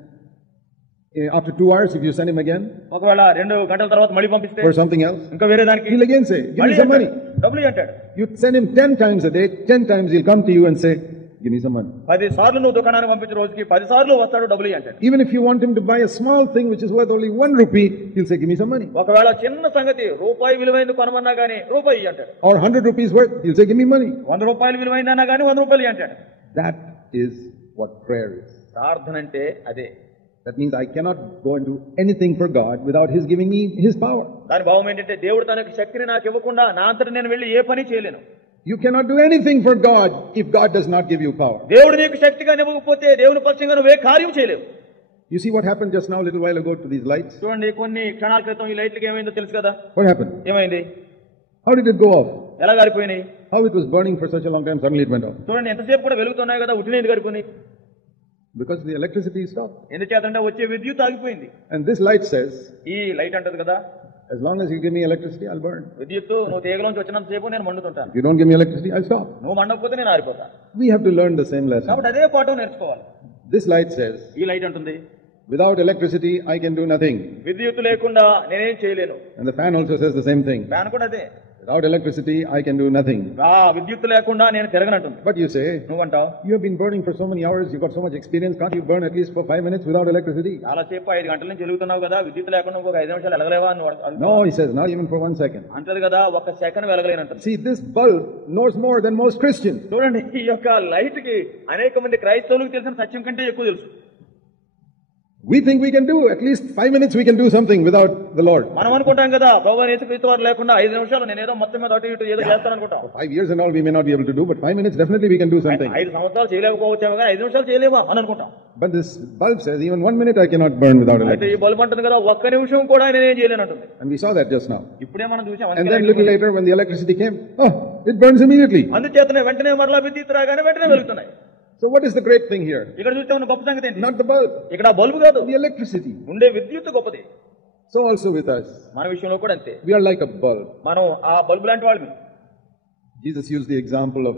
after 2 hours, if you send him again ఒకవేళ 2 గంటల తర్వాత మళ్ళీ పంపిస్తే for something else, ఇంకా వేరే దానికి he'll again say, give me some money. డబ్బులు ఇయ్యి అంటాడు. You send him 10 times a day, 10 times he'll come to you and say, give me some money. 10 సార్లు నువ్వు దుకాణానికి పంపించే రోజుకి 10 సార్లు వస్తాడు, డబ్బులు ఇయ్యి అంటాడు. Even if you want him to buy a small thing which is worth only 1 rupee, he'll say, give me some money. ఒకవేళ చిన్న సంగతి రూపాయి విలువైంది కొనమన్నా గానీ రూపాయి ఇయ్యి అంటాడు. Or 100 rupees worth, he'll say, give me money. 100 రూపాయలు విలువైందన్నా గానీ 100 రూపాయలు ఇయ్యి అంటాడు. That is what prayer is. ప్రార్థన అంటే అదే. That means I cannot go and do anything for God without His giving me His power. దాని భావం ఏంటంటే దేవుడు తన శక్తిని నాకు ఇవ్వకుండా నా అంతట నేను వెళ్ళి ఏ పని చేయలేను. You cannot do anything for God if God does not give you power. దేవుడు నీకు శక్తిగా ఇవ్వకపోతే దేవుని పక్షంగా నువ్వే కార్యం చేయలేవు. You see what happened just now a little while ago to these lights? చూడండి, కొన్ని క్షణాల క్రితం ఈ లైట్లకి ఏమైందో తెలుసు కదా. What happened? ఏమైంది? How did it go off? ఎలా గారిపోయినాయి? How it was burning for such a long time, suddenly it went off. చూడండి, ఎంతసేపు కూడా వెలుగుతున్నాయి కదా, ఉట్టినేది గారిపోయినాయి. Because the electricity stopped. ఎందుచేతంటే వచ్చే విద్యుత్ ఆగిపోయింది. And this light says, ఈ లైట్ అంటది కదా, as long as you give me electricity, I'll burn. విద్యుత్ నువ్వు తీగలోంచి వచ్చినంత సేపు నేను మండుతుంటాను. If you don't give me electricity, I'll stop. నువ్వు మండకపోతే నేను ఆరిపోతా. We have to learn the same lesson. కాబట్టి అదే పాఠం నేర్చుకోవాలి. This light says, ఈ లైట్ అంటుంది, without electricity, I can do nothing. విద్యుత్ లేకుండా నేనేం చేయలేను. And the fan also says the same thing. Fan కూడా అదే, Without electricity, I can do nothing. విద్యుత్ లేకుండా నేను తిరగనంటుంది. But you say, నువ్వంటావు, you have been burning for so many hours, you've got so much experience, can't you burn at least for 5 minutes without electricity? చాలా సేపు 5 గంటల నుంచి వెలుగుతున్నావు కదా, విద్యుత్ లేకుండా ఇంకొక 5 నిమిషాలు వెలగలేవా అని No, he says, not even for 1 second. అంటది కదా, 1 second వెలగలేనంటుంది. See, this bulb knows more than most Christians. చూడండి, ఈ యొక్క లైట్ కి అనేక మంది క్రైస్తవులకు తెలిసిన సత్యం కంటే ఎక్కువ తెలుసు. We think we can do at least 5 minutes, we can do something without the Lord. మనం అనుకుంటాం కదా, ప్రభువైన యేసుక్రీస్తు వారు లేకుండా 5 నిమిషాలు నేను ఏదో మొత్తం మీద అటు ఇటు ఏదో చేస్తాను అనుకుంటాం. 5 years and all we may not be able to do, but 5 minutes definitely we can do something. 5 సంవత్సరాలు చేయలేకపోవచ్చాము కానీ 5 నిమిషాలు చేయలేమా అని అనుకుంటాం. But this bulb says even 1 minute I cannot burn without అయితే electricity. ఈ బల్బ్ అంటుంది కదా, 1 నిమిషం కూడా నేనేం చేయలేను అంటుంది. And we saw that just now. ఇప్పుడే మనం చూసాం. And then little later when the electricity came, it burns immediately. అందుచేతనే వెంటనే మరలా విద్యుత్ రాగానే వెంటనే వెలుగుతున్నాయి. So what is the great thing here? ఇక్కడ చూస్తే ఉన్న గొప్ప సంగతి ఏంటి? Not the bulb, ఇక్కడ బల్బు కాదు, the electricity. ఉండే విద్యుత్ గొప్పది. So also with us, మన విషయంలో కూడా అంతే. we are like a bulb. మనం ఆ బల్బు లాంటి వాళ్ళమి. Jesus used the example of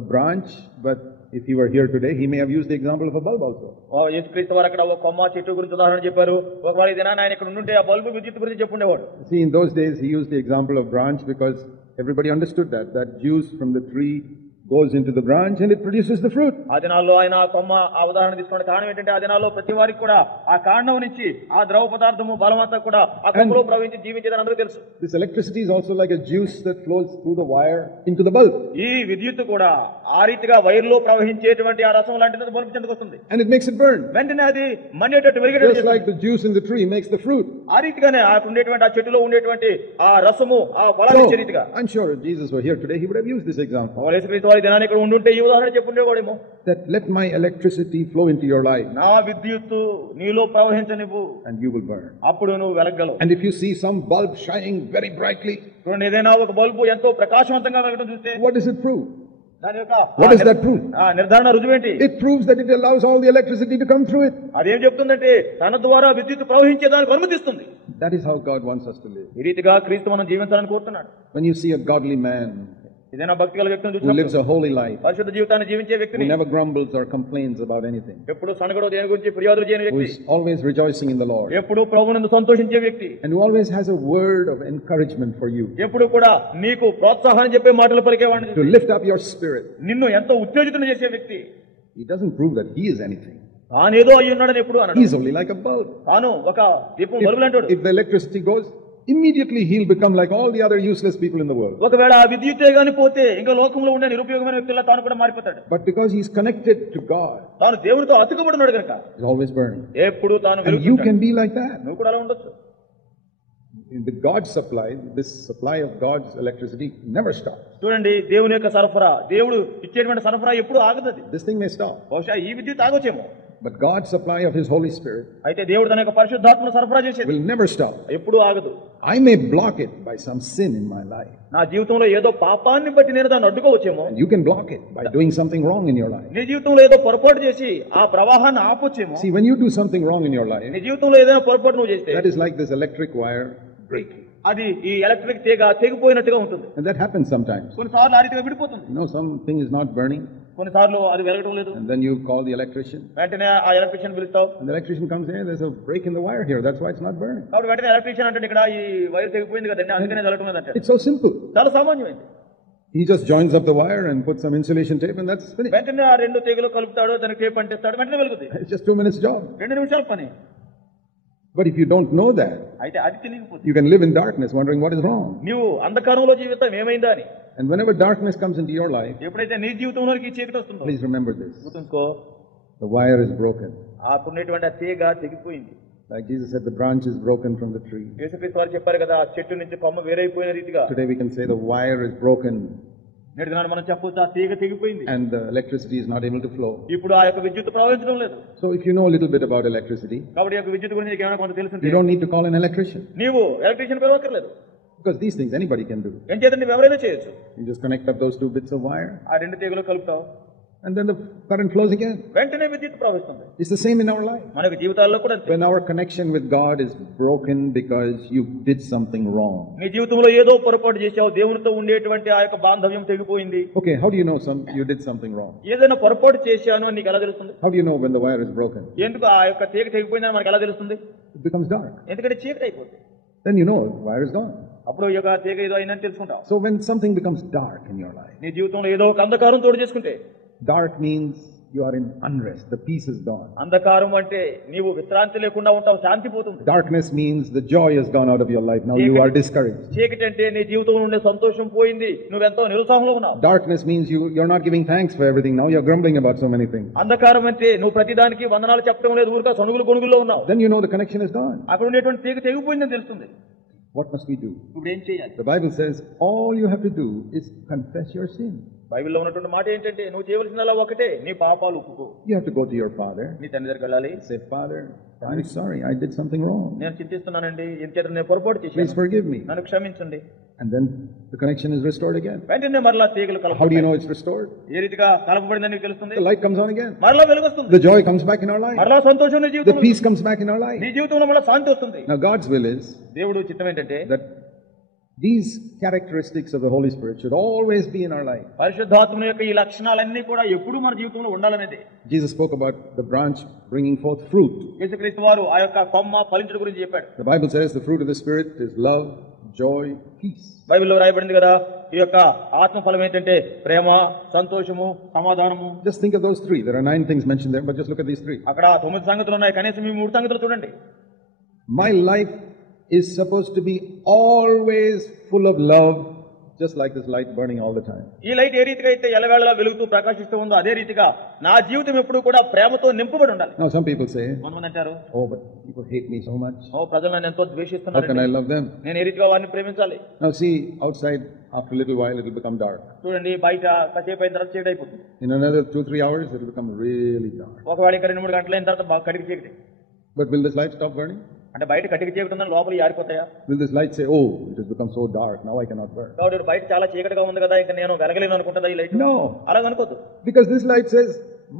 a branch, but if he were here today, he may have used the example of a bulb also. యేసుక్రీస్తు వారు అక్కడ ఒక కొమ్మ చెట్టు గురించి ఉదాహరణ చెప్పారు. ఒకవేళ ఈ దినాన్ని ఆయన ఇక్కడ ఉంటే ఆ బల్బు విద్యుత్ గురించి చెప్పుండేవాడు. See, in those days, he used the example of branch because everybody understood that juice from the tree goes into the branch and it produces the fruit. ఆ దినాల్లో ఆయన కొమ్మ ఆ ఉదాహరణ తీసుకున్న కారణం ఏంటంటే, ఆ దినాల్లో ప్రతి వారికి కూడా ఆ కాండం నుంచి ఆ ద్రవ పదార్థము బలమంతా కూడా ఆ కొమ్మలో ప్రవహించి జీవించేదని అందరికీ తెలుసు. This electricity is also like a juice that flows through the wire into the bulb. ఈ విద్యుత్ కూడా ఆ రీతిగా వైర్లో ప్రవహించేటువంటి ఆ రసం లాంటిది బల్బు చెందుకు వస్తుంది. And it makes it burn. వెంటనే అది మండేటట్టు వెలిగేటట్టు Just like the juice in the tree makes the fruit. ఆ రీతిగానే ఆ ఉండేటువంటి ఆ చెట్టులో ఉండేటువంటి ఆ రసము ఆ ఫలాన్ని ఇచ్చే రీతిగా. I'm sure if Jesus were here today, he would have used this example. యేసుక్రీస్తు వారి దినాన్ని ఇక్కడ ఉండుంటే ఈ ఉదాహరణ చెప్పుండేవాడేమో. That let my electricity flow into your life. నా విద్యుత్తు నీలో ప్రవహించనివ్వు, and you will burn. అప్పుడు నువ్వు వెలగగలవు. And if you see some bulb shining very brightly, చూడండి, ఏదైనా ఒక బల్బు ఎంతో ప్రకాశవంతంగా వెలగడం చూస్తే what does it prove? దాని యొక్క What does that prove? నిర్ధారణ రుజువేంటి? It proves that it allows all the electricity to come through it. అదేం చెప్తుందంటే తన ద్వారా విద్యుత్ ప్రవహించేదానికి అనుమతిస్తుంది. That is how God wants us to live. ఈ రీతిగా క్రీస్తు మనం జీవించాలని కోరుతున్నాడు. When you see a godly man ఏదైనా భక్తి గల వ్యక్తిని who lives చూసినప్పుడు, a holy life, పరిశుద్ధ జీవితాన్ని జీవించే who వ్యక్తిని, never grumbles or complains about anything, ఎప్పుడు సనగడో దేని గురించి ఫిర్యాదులు చేయని who వ్యక్తి, is always rejoicing in the Lord, ఎప్పుడు ప్రభువునందు సంతోషించే వ్యక్తి, and who always has a word of encouragement for you, ఎప్పుడు కూడా నీకు ప్రోత్సాహాన్ని చెప్పే మాటలు పలికేవాడిని, to lift up your spirit, నిన్ను ఎంతో ఉత్తేజితం చేసే వ్యక్తి. he doesn't prove that he is anything. తానేదో అయి ఉన్నాడని ఎప్పుడు అన్నాడు. He is only like a bulb. తాను ఒక దీపం bulb లాంటాడు. If the electricity goes, immediately he'll become like all the other useless people in the world. ఒకవేళ ఆ విద్యుతే గాని పోతే ఇంకా లోకంలో ఉండే నిరుపయోగమైన వ్యక్తుల్లా తాను కూడా మారిపోతాడు. But because he's connected to God, తాను దేవునితో అతుకబడినాడు కనుక he's always burning. ఎప్పుడు తాను And you వెలుగుతుంటాడు. can be like that. నువ్వు కూడా అలా ఉండొచ్చు. In the God supply, this supply of God's electricity never stops. చూడండి, దేవుని యొక్క సరఫరా, దేవుడు ఇచ్చేటువంటి సరఫరా ఎప్పుడు ఆగదు. This thing may stop. బహుశా ఈ విద్యుత్ ఆగొచ్చేమో. But God's supply of His Holy Spirit అయితే దేవుడు తన యొక్క పరిశుద్ధాత్మను సరఫరా చేసేది will never stop. ఎప్పుడు ఆగదు. I may block it by some sin in my life. నా జీవితంలో ఏదో పాపాన్ని బట్టి నేను దాన్ని అడ్డుకోవచ్చేమో. And you can block it by doing something wrong in your life. నీ జీవితంలో ఏదో పొరపాటు చేసి ఆ ప్రవాహాన్ని ఆపొచ్చేమో. See, when you do something wrong in your life, నీ జీవితంలో ఏదైనా పొరపాటు నువ్వు చేస్తే, that is like this electric wire breaking. అది ఈ ఎలక్ట్రిక్ తీగ తెగిపోయినట్టుగా ఉంటుంది. And that happens sometimes. కొన్నిసార్లు ఆ రీతిగా విడిపోతుంది. You know, something is not burning. కొన్నిసార్లు అది వెలగడం లేదు. And then you call the electrician. వెంటనే ఆ electrician పిలుస్తావు. And the electrician comes in, there's a break in the wire here. That's why it's not burning. కాబట్టి వెంటనే ఎలక్ట్రీషియన్ అంటే ఇక్కడ ఈ వైర్ తెగిపోయింది కదండి, అందుకనే వెలగడం లేదంటే. It's so simple. చాలా సామాన్యమైంది. He just joins up the wire and puts some insulation tape and that's finished. వెంటనే ఆ రెండు తీగలు కలుపుతాడు, దానికి టేప్ అంటిస్తాడు, వెంటనే వెలుగుతుంది. It's just 2 minutes job. 2 నిమిషాల పని. But if you don't know that, అయితే అది తెలియకపోతే you can live in darkness wondering what is wrong. నీవు అంధకారంలో జీవితం ఏమైందా అని. And whenever darkness comes into your life, ఎప్పుడైతే నీ జీవితంలోకి చీకటి వస్తుందో, please remember this. గుర్తుంచుకో, The wire is broken. ఆకున్నటువంటి ఆ తీగ తెగిపోయింది. Like Jesus said, the branch is broken from the tree. యేసుక్రీస్తు వారు చెప్పారు కదా, ఆ చెట్టు నుంచి కొమ్మ వేరైపోయిన రీతిగా. Today we can say the wire is broken. నేటి దినాన మనం చెప్పొచ్చు ఆ తీగ తెగిపోయింది. And the electricity is not able to flow. ఇప్పుడు ఆ యొక్క విద్యుత్ ప్రవహించడం లేదు. So if you know a little bit about electricity, కాబట్టి ఈ యొక్క విద్యుత్ గురించి నీకు ఏమైనా కొంత తెలుసుంటే, you don't need to call an electrician. నీవు electrician పిలవక్కర్లేదు. Because these things anybody can do. ఏం చేద్దాం, నువ్వు ఎవరైనా చేయొచ్చు. You just connect up those 2 bits of wire. ఆ రెండు తీగలు కలుపుతావు, And then the current flows again. వెంటనే విద్యుత్ ప్రవహిస్తుంది. It's the same in our life. మన జీవితాల్లో కూడా అంతే. When our connection with God is broken because you did something wrong. నీ జీవితంలో ఏదో పొరపాటు చేశావు, దేవునితో ఉండేటువంటి ఆ యొక్క బాంధవ్యం తెగిపోయింది. Okay, how do you know you did something wrong? ఏదైనా పొరపాటు చేశాను అని నీకు ఎలా తెలుస్తుంది? How do you know when the wire is broken? ఎందుకు ఆ యొక్క తీగ తెగిపోయిందని మనకు ఎలా తెలుస్తుంది? It becomes dark. ఎందుకంటే చీకటి అయిపోతుంది. Then you know the wire is gone. అప్పుడు ఈ యొక్క తీగ ఏదో అయినట్టు తెలుసుకుంటావు. So when something becomes dark in your life, నీ జీవితంలో ఏదో ఒక అంధకారం తోడు చేసుకుంటే, dark means you are in unrest. The peace is gone. అంధకారం అంటే నీవు విశ్రాంతి లేకుండా ఉంటావు, శాంతి పోతుంది. Darkness means the joy has gone out of your life. Now you are discouraged. చీకటి అంటే నీ జీవితంలో ఉండే సంతోషం పోయింది, నువ్వెంతో నిరుత్సాహంలో ఉన్నావు. Darkness means you're not giving thanks for everything. Now you're grumbling about so many things. అంధకారం అంటే నువ్వు ప్రతిదానికి వందనాలు చెప్పడం లేదు, ఊరిక సణుగులు గొణుగుల్లో ఉన్నావు. Then you know the connection is gone. అక్కడ ఉండేటువంటి తీగ తెగిపోయిందని తెలుస్తుంది. What must we do? ఇప్పుడు ఏం చేయాలి? The Bible says all you have to do is confess your sin. బైబిల్లో ఉన్నటువంటి మాట ఏంటంటే, నువ్వు చేయవలసిందల్లా ఒకటే, నీ పాపాలు ఒప్పుకో. You have to go to your father. నీ తండ్రి దగ్గరికి వెళ్ళాలి. Say, Father, I'm sorry, I did something wrong. నేను చింతిస్తున్నానండి, ఇంత నేను పొరపాటు Please చేశాను, forgive me. నన్ను క్షమించండి. And then the connection is restored again. వెంటనే మరలా తీగలు How do you కలపబడతాయి. know it's restored? ఏ రీతిగా కలపబడిందని నీకు తెలుస్తుంది? The light comes on again. మరలా వెలుగొస్తుంది. The joy comes back in our life. మరలా సంతోషం నీ The జీవితంలో, peace comes back in our life. నీ జీవితంలో మరలా శాంతి వస్తుంది. Now God's will is దేవుడు చిత్తం ఏంటంటే, that these characteristics of the Holy Spirit should always be in our life. పరిశుద్ధాత్మ యొక్క ఈ లక్షణాలన్నీ కూడా ఎప్పుడు మన జీవితంలో ఉండాలనేది. Jesus spoke about the branch bringing forth fruit. యేసుక్రీస్తు వారు ఆ యొక్క కొమ్మ ఫలించడం గురించి చెప్పాడు. The Bible says the fruit of the Spirit is love, joy, peace. బైబిల్లో రాయబడింది కదా, ఈ యొక్క ఆత్మ ఫలం ఏంటంటే ప్రేమ, సంతోషము, సమాధానము. Just think of those 3. There are 9 things mentioned there, but just look at these 3. అక్కడ 9 సంగతులు ఉన్నాయి, కనీసం ఈ 3 సంగతులు చూడండి. My life is supposed to be always full of love, just like this light burning all the time. ఈ light ఏ రీతిగా అయితే ఎల్లవేళలా వెలుగుతూ ప్రకాశిస్తూ ఉందో, అదే రీతిగా నా జీవితం ఎప్పుడు కూడా ప్రేమతో నింపబడి ఉండాలి. Now some people say, కొంతమంది అంటారు, oh, but people hate me so much. ప్రజలు నన్ను ఎంతో How ద్వేషిస్తున్నారు, can I love them? నేను ఏ రీతిగా వారిని ప్రేమించాలి? Now see, outside, after a little while, it will become dark. చూడండి, బయట కాసేపు అయిన తర్వాత చీకటి అయిపోతుంది. In another 2-3 hours, it will become really dark. ఒకవేళ ఇంకా 2-3 గంటలు అయిన తర్వాత బాగా కడిగి చీకటి. But will this light stop burning? అంటే బయట కటికి చీకటి ఉందని లోపల ఆరిపోతాయా? Will this light say, oh, it has become so dark, now I cannot burn? కాబట్టి బయట చాలా చీకటిగా ఉంది కదా, ఇంకా నేను వెలగలేను అనుకుంటుందా ఈ లైట్? No. అలా అనుకోదు. Because this light says,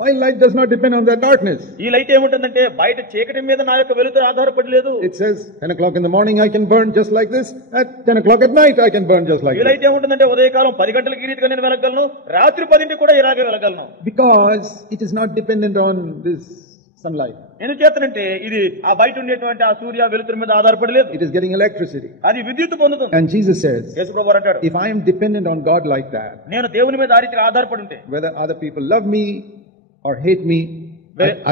my light does not depend on that darkness. ఈ లైట్ ఏముంటుందంటే, బయట చీకటి మీద నా యొక్క వెలుతురు ఆధారపడి లేదు. It says 10 o'clock in the morning I can burn just like this, at 10 o'clock at night I can burn just like ఈ this. లైట్ ఏముంటుందంటే, ఉదయకాలం 10 గంటలకు ఈ రీతిగా నేను వెలగలను, రాత్రి 10ంటికి కూడా ఇలాగే వెలగలను. Because it is not dependent on this sunlight. ఎందుచేతనంటే ఇది ఆ బయట ఉండేటువంటి ఆ సూర్య వెలుతురు మీద ఆధారపడి లేదు. It is getting electricity. అది విద్యుత్ పొందుతుంది. And Jesus says, యేసుప్రభువు అంటాడు, if I am dependent on God like that, నేను దేవుని మీద ఆ రీతిగా ఆధారపడి ఉంటే, whether other people love me or hate me,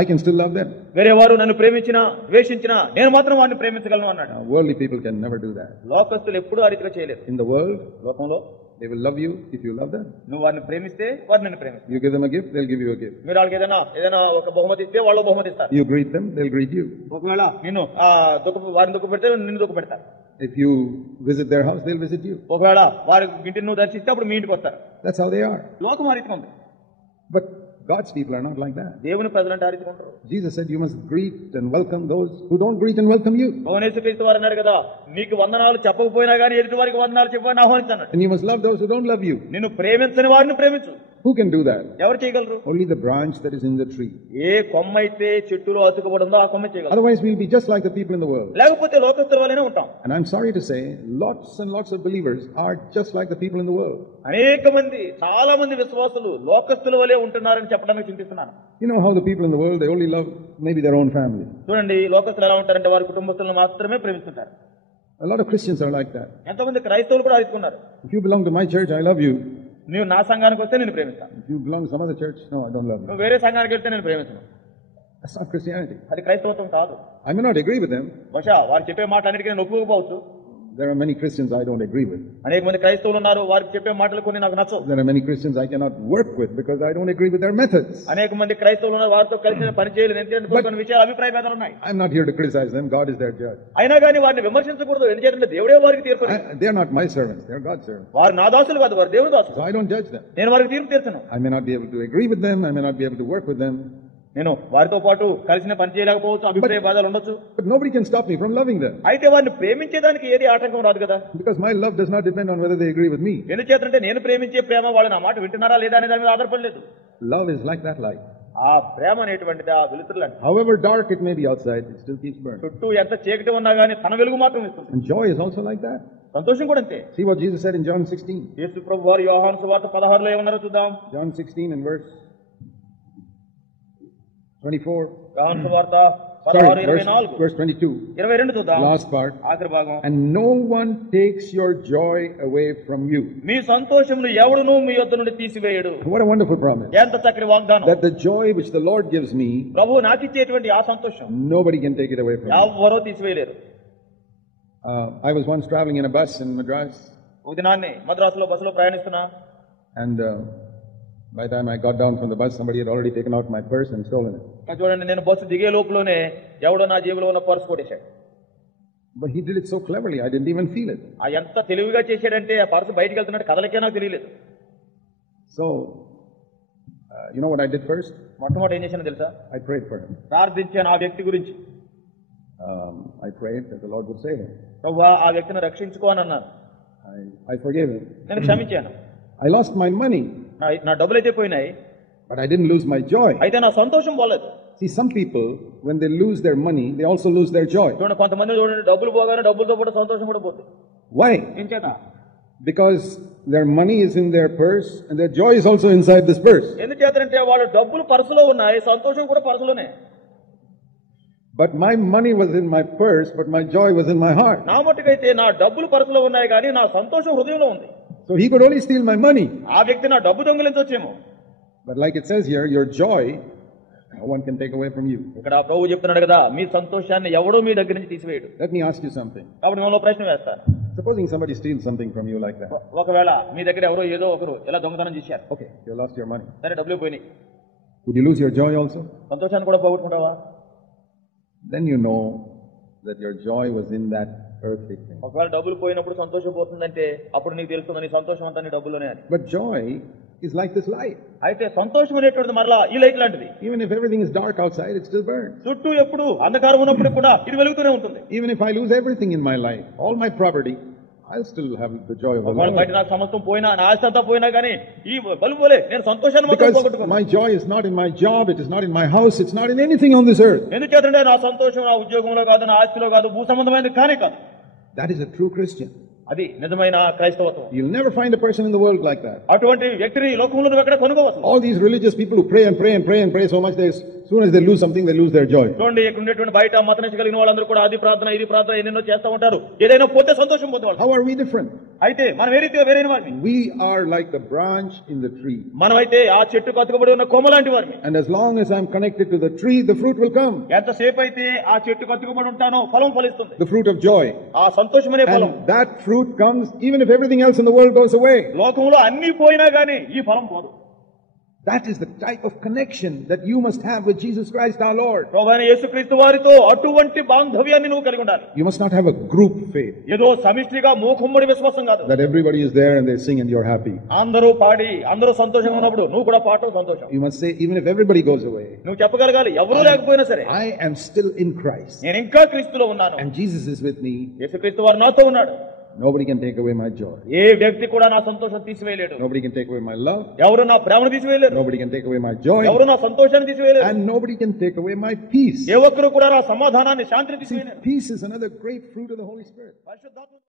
I can still love them. వేరే వారు నన్ను ప్రేమించినా ద్వేషించినా నేను మాత్రం వారిని ప్రేమించగలను అన్నాడు. Now, worldly people can never do that. లోకస్తులు ఎప్పుడూ ఆ రీతిగా చేయలేరు. In the world, లోకంలో they will love you if you love them. నువ్వు వారిని ప్రేమిస్తే వారు నిన్ను ప్రేమిస్తారు. You give them a gift, they'll give you a gift. మీరు వాళ్ళకి ఏదైనా ఒక బహుమతి ఇస్తే వాళ్ళు బహుమతి ఇస్తారు. You greet them, they'll greet you. ఒకవేళ నిన్ను వారిని దుఃఖ పెడితే నిన్ను దుఃఖ పెడతారు. If you visit their house, they'll visit you. ఒకవేళ వారి ఇంటిని నువ్వు దర్శిస్తే అప్పుడు మీ ఇంటికి వస్తారు. That's how they are. లోకం ఆ రీతిగా ఉంది. But God's people are not like that. దేవుని ప్రజలంటే ఆ రీతిగా ఉంటారు. Jesus said you must greet and welcome those who don't greet and welcome you. యేసుక్రీస్తు వారు అన్నాడు కదా, నీకు వందనాలు చెప్పకపోయినా గానీ ఎదుటి వారికి వందనాలు చెప్పని ఆహ్వానించన్నాడు. And you must love those who don't love you. నిన్ను ప్రేమించని వారిని ప్రేమించు. Who can do that? ఎవరు చేయగలరు? Only the branch that is in the tree. ఏ కొమ్మ అయితే చెట్టులో అతుకబడిందో ఆ కొమ్మ చేయగలరు. Otherwise we'll be just like the people in the world. లేకపోతే లోకస్తుల వలెనే ఉంటాం. And I'm sorry to say, lots and lots of believers are just like the people in the world. అనేక మంది, చాలా మంది విశ్వాసులు లోకస్తుల వలె ఉంటున్నారని చెప్పడానికి చింతిస్తున్నాను. You know how the people in the world, they only love maybe their own family. చూడండి, లోకస్తులు ఎలా ఉంటారంటే వారి కుటుంబస్తులను మాత్రమే ప్రేమిస్తుంటారు. A lot of Christians are like that. ఎంతమంది క్రైస్తవులు కూడా అరుచుకున్నారు. If you belong to my church, I love you. నీవు నా సంఘానికి వస్తే నేను ప్రేమిస్తాను. If you belong to some other church, no, I don't love you. నువ్వు వేరే సంఘానికి వెళ్తే నేను ప్రేమిస్తాను. That's not Christianity. అది క్రైస్తవత్వం కాదు. I may not agree with them. బహుశా వారు చెప్పే మాట అన్నిటికీ నేను ఒప్పుకోకపోవచ్చు. There are many Christians I don't agree with. అనేక మంది క్రైస్తవులు ఉన్నారు, వారికి చెప్పే మాటలు కొన్ని నాకు నచ్చవు. There are many Christians I cannot work with because I don't agree with their methods. అనేక మంది క్రైస్తవులు ఉన్నారు, వారితో కలిసి పని చేయలేదు, ఎందుకంటే కొన్ని విషయాలు అభిప్రాయ భేదాలు ఉన్నాయి. I'm not here to criticize them. God is their judge. అయినా కానీ వారిని విమర్శించకూడదు, ఎందుకంటే దేవుడే వారికి తీర్పు. They are not my servants. They are God's servants. వారు నా దాసులు కాదు, వారు దేవుని దాసులు. So I don't judge them. నేను వారికి తీర్పు తీర్చను. I may not be able to agree with them. I may not be able to work with them. నేను వారితో పాటు కలిసిన పని చేయలేకపోవచ్చు, అభిప్రాయ భేదాలు ఉండొచ్చు. But nobody can stop me from loving them. అయితే వారిని ప్రేమించేదానికి ఏది ఆటంకం రాదు కదా. Because my love does not depend on whether they agree with me. ఎందుచేతంటే నేను ప్రేమించే ప్రేమ వాళ్ళు నా మాట వింటున్నారా లేదా అనే దాని మీద ఆధారపడలేదు. Love is like that light. ఆ ప్రేమ అనేటువంటిది ఆ వెలుతురు లాంటిది. However dark it may be outside, it still keeps burning. చుట్టూ ఎంత చీకటి ఉన్నా గానీ తన వెలుగు మాత్రం ఇస్తుంది. And joy is also like that. సంతోషం కూడా అంతే. See what Jesus said in John 16. యేసు ప్రభువు వారు యోహాను సువార్త 16లో ఏమన్నారో చూద్దాం. John 16 and verse 24. యోహాను సువార్త Sorry, 16:24. verse 22. 22 చూద్దాం. Last part. ఆఖరి భాగం. And no one takes your joy away from you. మీ సంతోషమును ఎవడును మీ యొద్ద నుండి తీసివేయడు. What a wonderful promise. ఎంత చక్కని వాగ్దానం. That the joy which the Lord gives me, ప్రభువు నాకు ఇచ్చేటువంటి ఆ సంతోషం nobody can take it away from me. ఎవరో తీసివేయలేరు. I was once traveling in a bus in Madras. ఒక దినాన్ని మద్రాసులో బస్సులో ప్రయాణిస్తున్నా. And by the time I got down from the bus, somebody had already taken out my purse and stolen it. చూడండి, నేను bus దిగే లోపులోనే ఎవడో నా జేబులో ఉన్న పర్స్ కొట్టేశాడు. But he did it so cleverly, I didn't even feel it. ఆ ఎంత తెలివిగా చేశాడంటే ఆ పర్సు బయటికి వెళ్తున్నట్టు కదలకే నాకు తెలియలేదు. So, you know what I did first? మొట్టమొదటి ఏం చేశానో తెలుసా? I prayed for him. ప్రార్థించాను ఆ వ్యక్తి గురించి. I prayed that the Lord would save him. ప్రభువా ఆ వ్యక్తిని రక్షించుకో అని అన్నాను. I forgave him. నేను క్షమించాను. I lost my money. నా డబ్బులు అయితే పోయినాయి. But I didn't lose my joy. అయితే నా సంతోషం పోలేదు. See, some people, when they lose their money, they also lose their joy. చూడండి, కొంతమంది చూడండి, డబ్బులు పోగానే డబ్బులతో పాటు సంతోషం కూడా పోతుంది. Why? ఏం చేత? Because their money is in their purse and their joy is also inside this purse. ఎందుచేతంటే వాళ్ళ డబ్బులు పర్సులో ఉన్నాయి, సంతోషం కూడా పర్సులోనే. But my money was in my purse, but my joy was in my heart. నా మట్టుకైతే నా డబ్బులు పర్సులో ఉన్నాయి కానీ నా సంతోషం హృదయంలో ఉంది. So he could only steal my money. ఆ వ్యక్తి నా డబ్బు దొంగిలించొచ్చేమో. But like it says here, your joy, no one can take away from you. ఇక్కడ ప్రభువు చెప్తున్నాడు కదా, మీ సంతోషాన్ని ఎవడో మీ దగ్గర నుంచి తీసివేయడు. Let me ask you something. కాబట్టి నేను ప్రశ్న వేస్తాను. Supposing somebody steals something from you like that. ఒకవేళ మీ దగ్గర ఎవరో ఏదో ఒకరు ఇలా దొంగతనం చేశారు. Okay, you lost your money. సరే, డబ్బులు పోయినాయి. Would you lose your joy also? సంతోషాన్ని కూడా పోగొట్టుకుంటావా? Then you know that your joy was in that earthly thing. ఒకవేళ డబ్బులు పోయినప్పుడు సంతోషం పోతుందంటే అప్పుడు నీకు తెలుస్తుంది నీ సంతోషం అంతా నీ డబ్బులోనే అని. But joy is like this light. అయితే సంతోషం అనేటువంటిది మరలా ఈ లైట్ లాంటిది. Even if everything is dark outside, it still burns. చుట్టూ ఎప్పుడు అంధకారం ఉన్నప్పుడు కూడా ఇది వెలుగుతూనే ఉంటుంది. Even if I lose everything in my life, all my property, I'll still have the joy of the ఒకవేళ బయట Lord. నాకు సమస్తం పోయినా, నా ఆస్తి అంతా పోయినా కానీ ఈ బల్బు వలె నేను సంతోషాన్ని మాత్రం Because పోగొట్టుకున్నాను. my joy is not in my job, it is not in my house, it's not in anything on this earth. ఎందుచేతంటే నా సంతోషం నా ఉద్యోగంలో కాదు, నా ఆస్తిలో కాదు, భూ సంబంధమైనది కానే కాదు. That is a true Christian. అది నిజమైన క్రైస్తవత్వం. You'll never find a person in the world like that. అటువంటి వ్యక్తిని ఈ లోకంలో నువ్వు ఎక్కడ కనుగోవచ్చు. All these religious people who pray and pray and pray and pray so much, as soon as they lose something, they lose their joy. చూడండి, ఇక్కడ ఉండేటువంటి బయట మతనిష్ట కలిగిన వాళ్ళందరూ కూడా అది ప్రార్థన ఇది ప్రార్థన ఎన్నెన్నో చేస్తూ ఉంటారు. ఏదైనా పోతే సంతోషం పోతే. How are we different? అయితే మనం ఏ రీతిగా వేరైన వారిని? We are like the branch in the tree. మనమైతే ఆ చెట్టుకు అతుకబడి ఉన్న కొమ్మ లాంటి వారిని. And as long as I'm connected to the tree, the fruit will come. ఎంతసేపు అయితే ఆ చెట్టుకు అతుకబడి ఉంటానో ఫలం ఫలిస్తుంది. The fruit of joy. ఆ సంతోషమనే ఫలం. And that fruit comes even if everything else in the world goes away. లోకంలో అన్ని పోయినా గానీ ఈ ఫలం పోదు. That is the type of connection that you must have with Jesus Christ our Lord. ప్రభువైన యేసుక్రీస్తు వారితో అటువంటి బాంధవ్యాన్ని నువ్వు కలిగి ఉండాలి. You must not have a group faith. ఏదో సమిష్టిగా మూకుమ్మడి విశ్వాసం కాదు. That everybody is there and they sing and you're happy. అందరూ పాడి అందరూ సంతోషంగా ఉన్నప్పుడు నువ్వు కూడా పాడటం సంతోషం. You must say, even if everybody goes away, నువ్వు చెప్పగలగాలి ఎవరూ లేకపోయినా సరే I am still in Christ. నేను ఇంకా క్రీస్తులో ఉన్నాను. And Jesus is with me. యేసుక్రీస్తు వారు నాతో ఉన్నాడు. Nobody can take away my joy. ఏ వ్యక్తి కూడా నా సంతోషం తీసివేయలేడు. Nobody can take away my love. ఎవరు నా ప్రేమను తీసివేయలేరు. Nobody can take away my joy. ఎవరు నా సంతోషాన్ని తీసివేయలేరు. And nobody can take away my peace. ఏ ఒక్కరు కూడా నా సమాధానాన్ని శాంతిని తీసివేయలేరు. Peace is another great fruit of the Holy Spirit.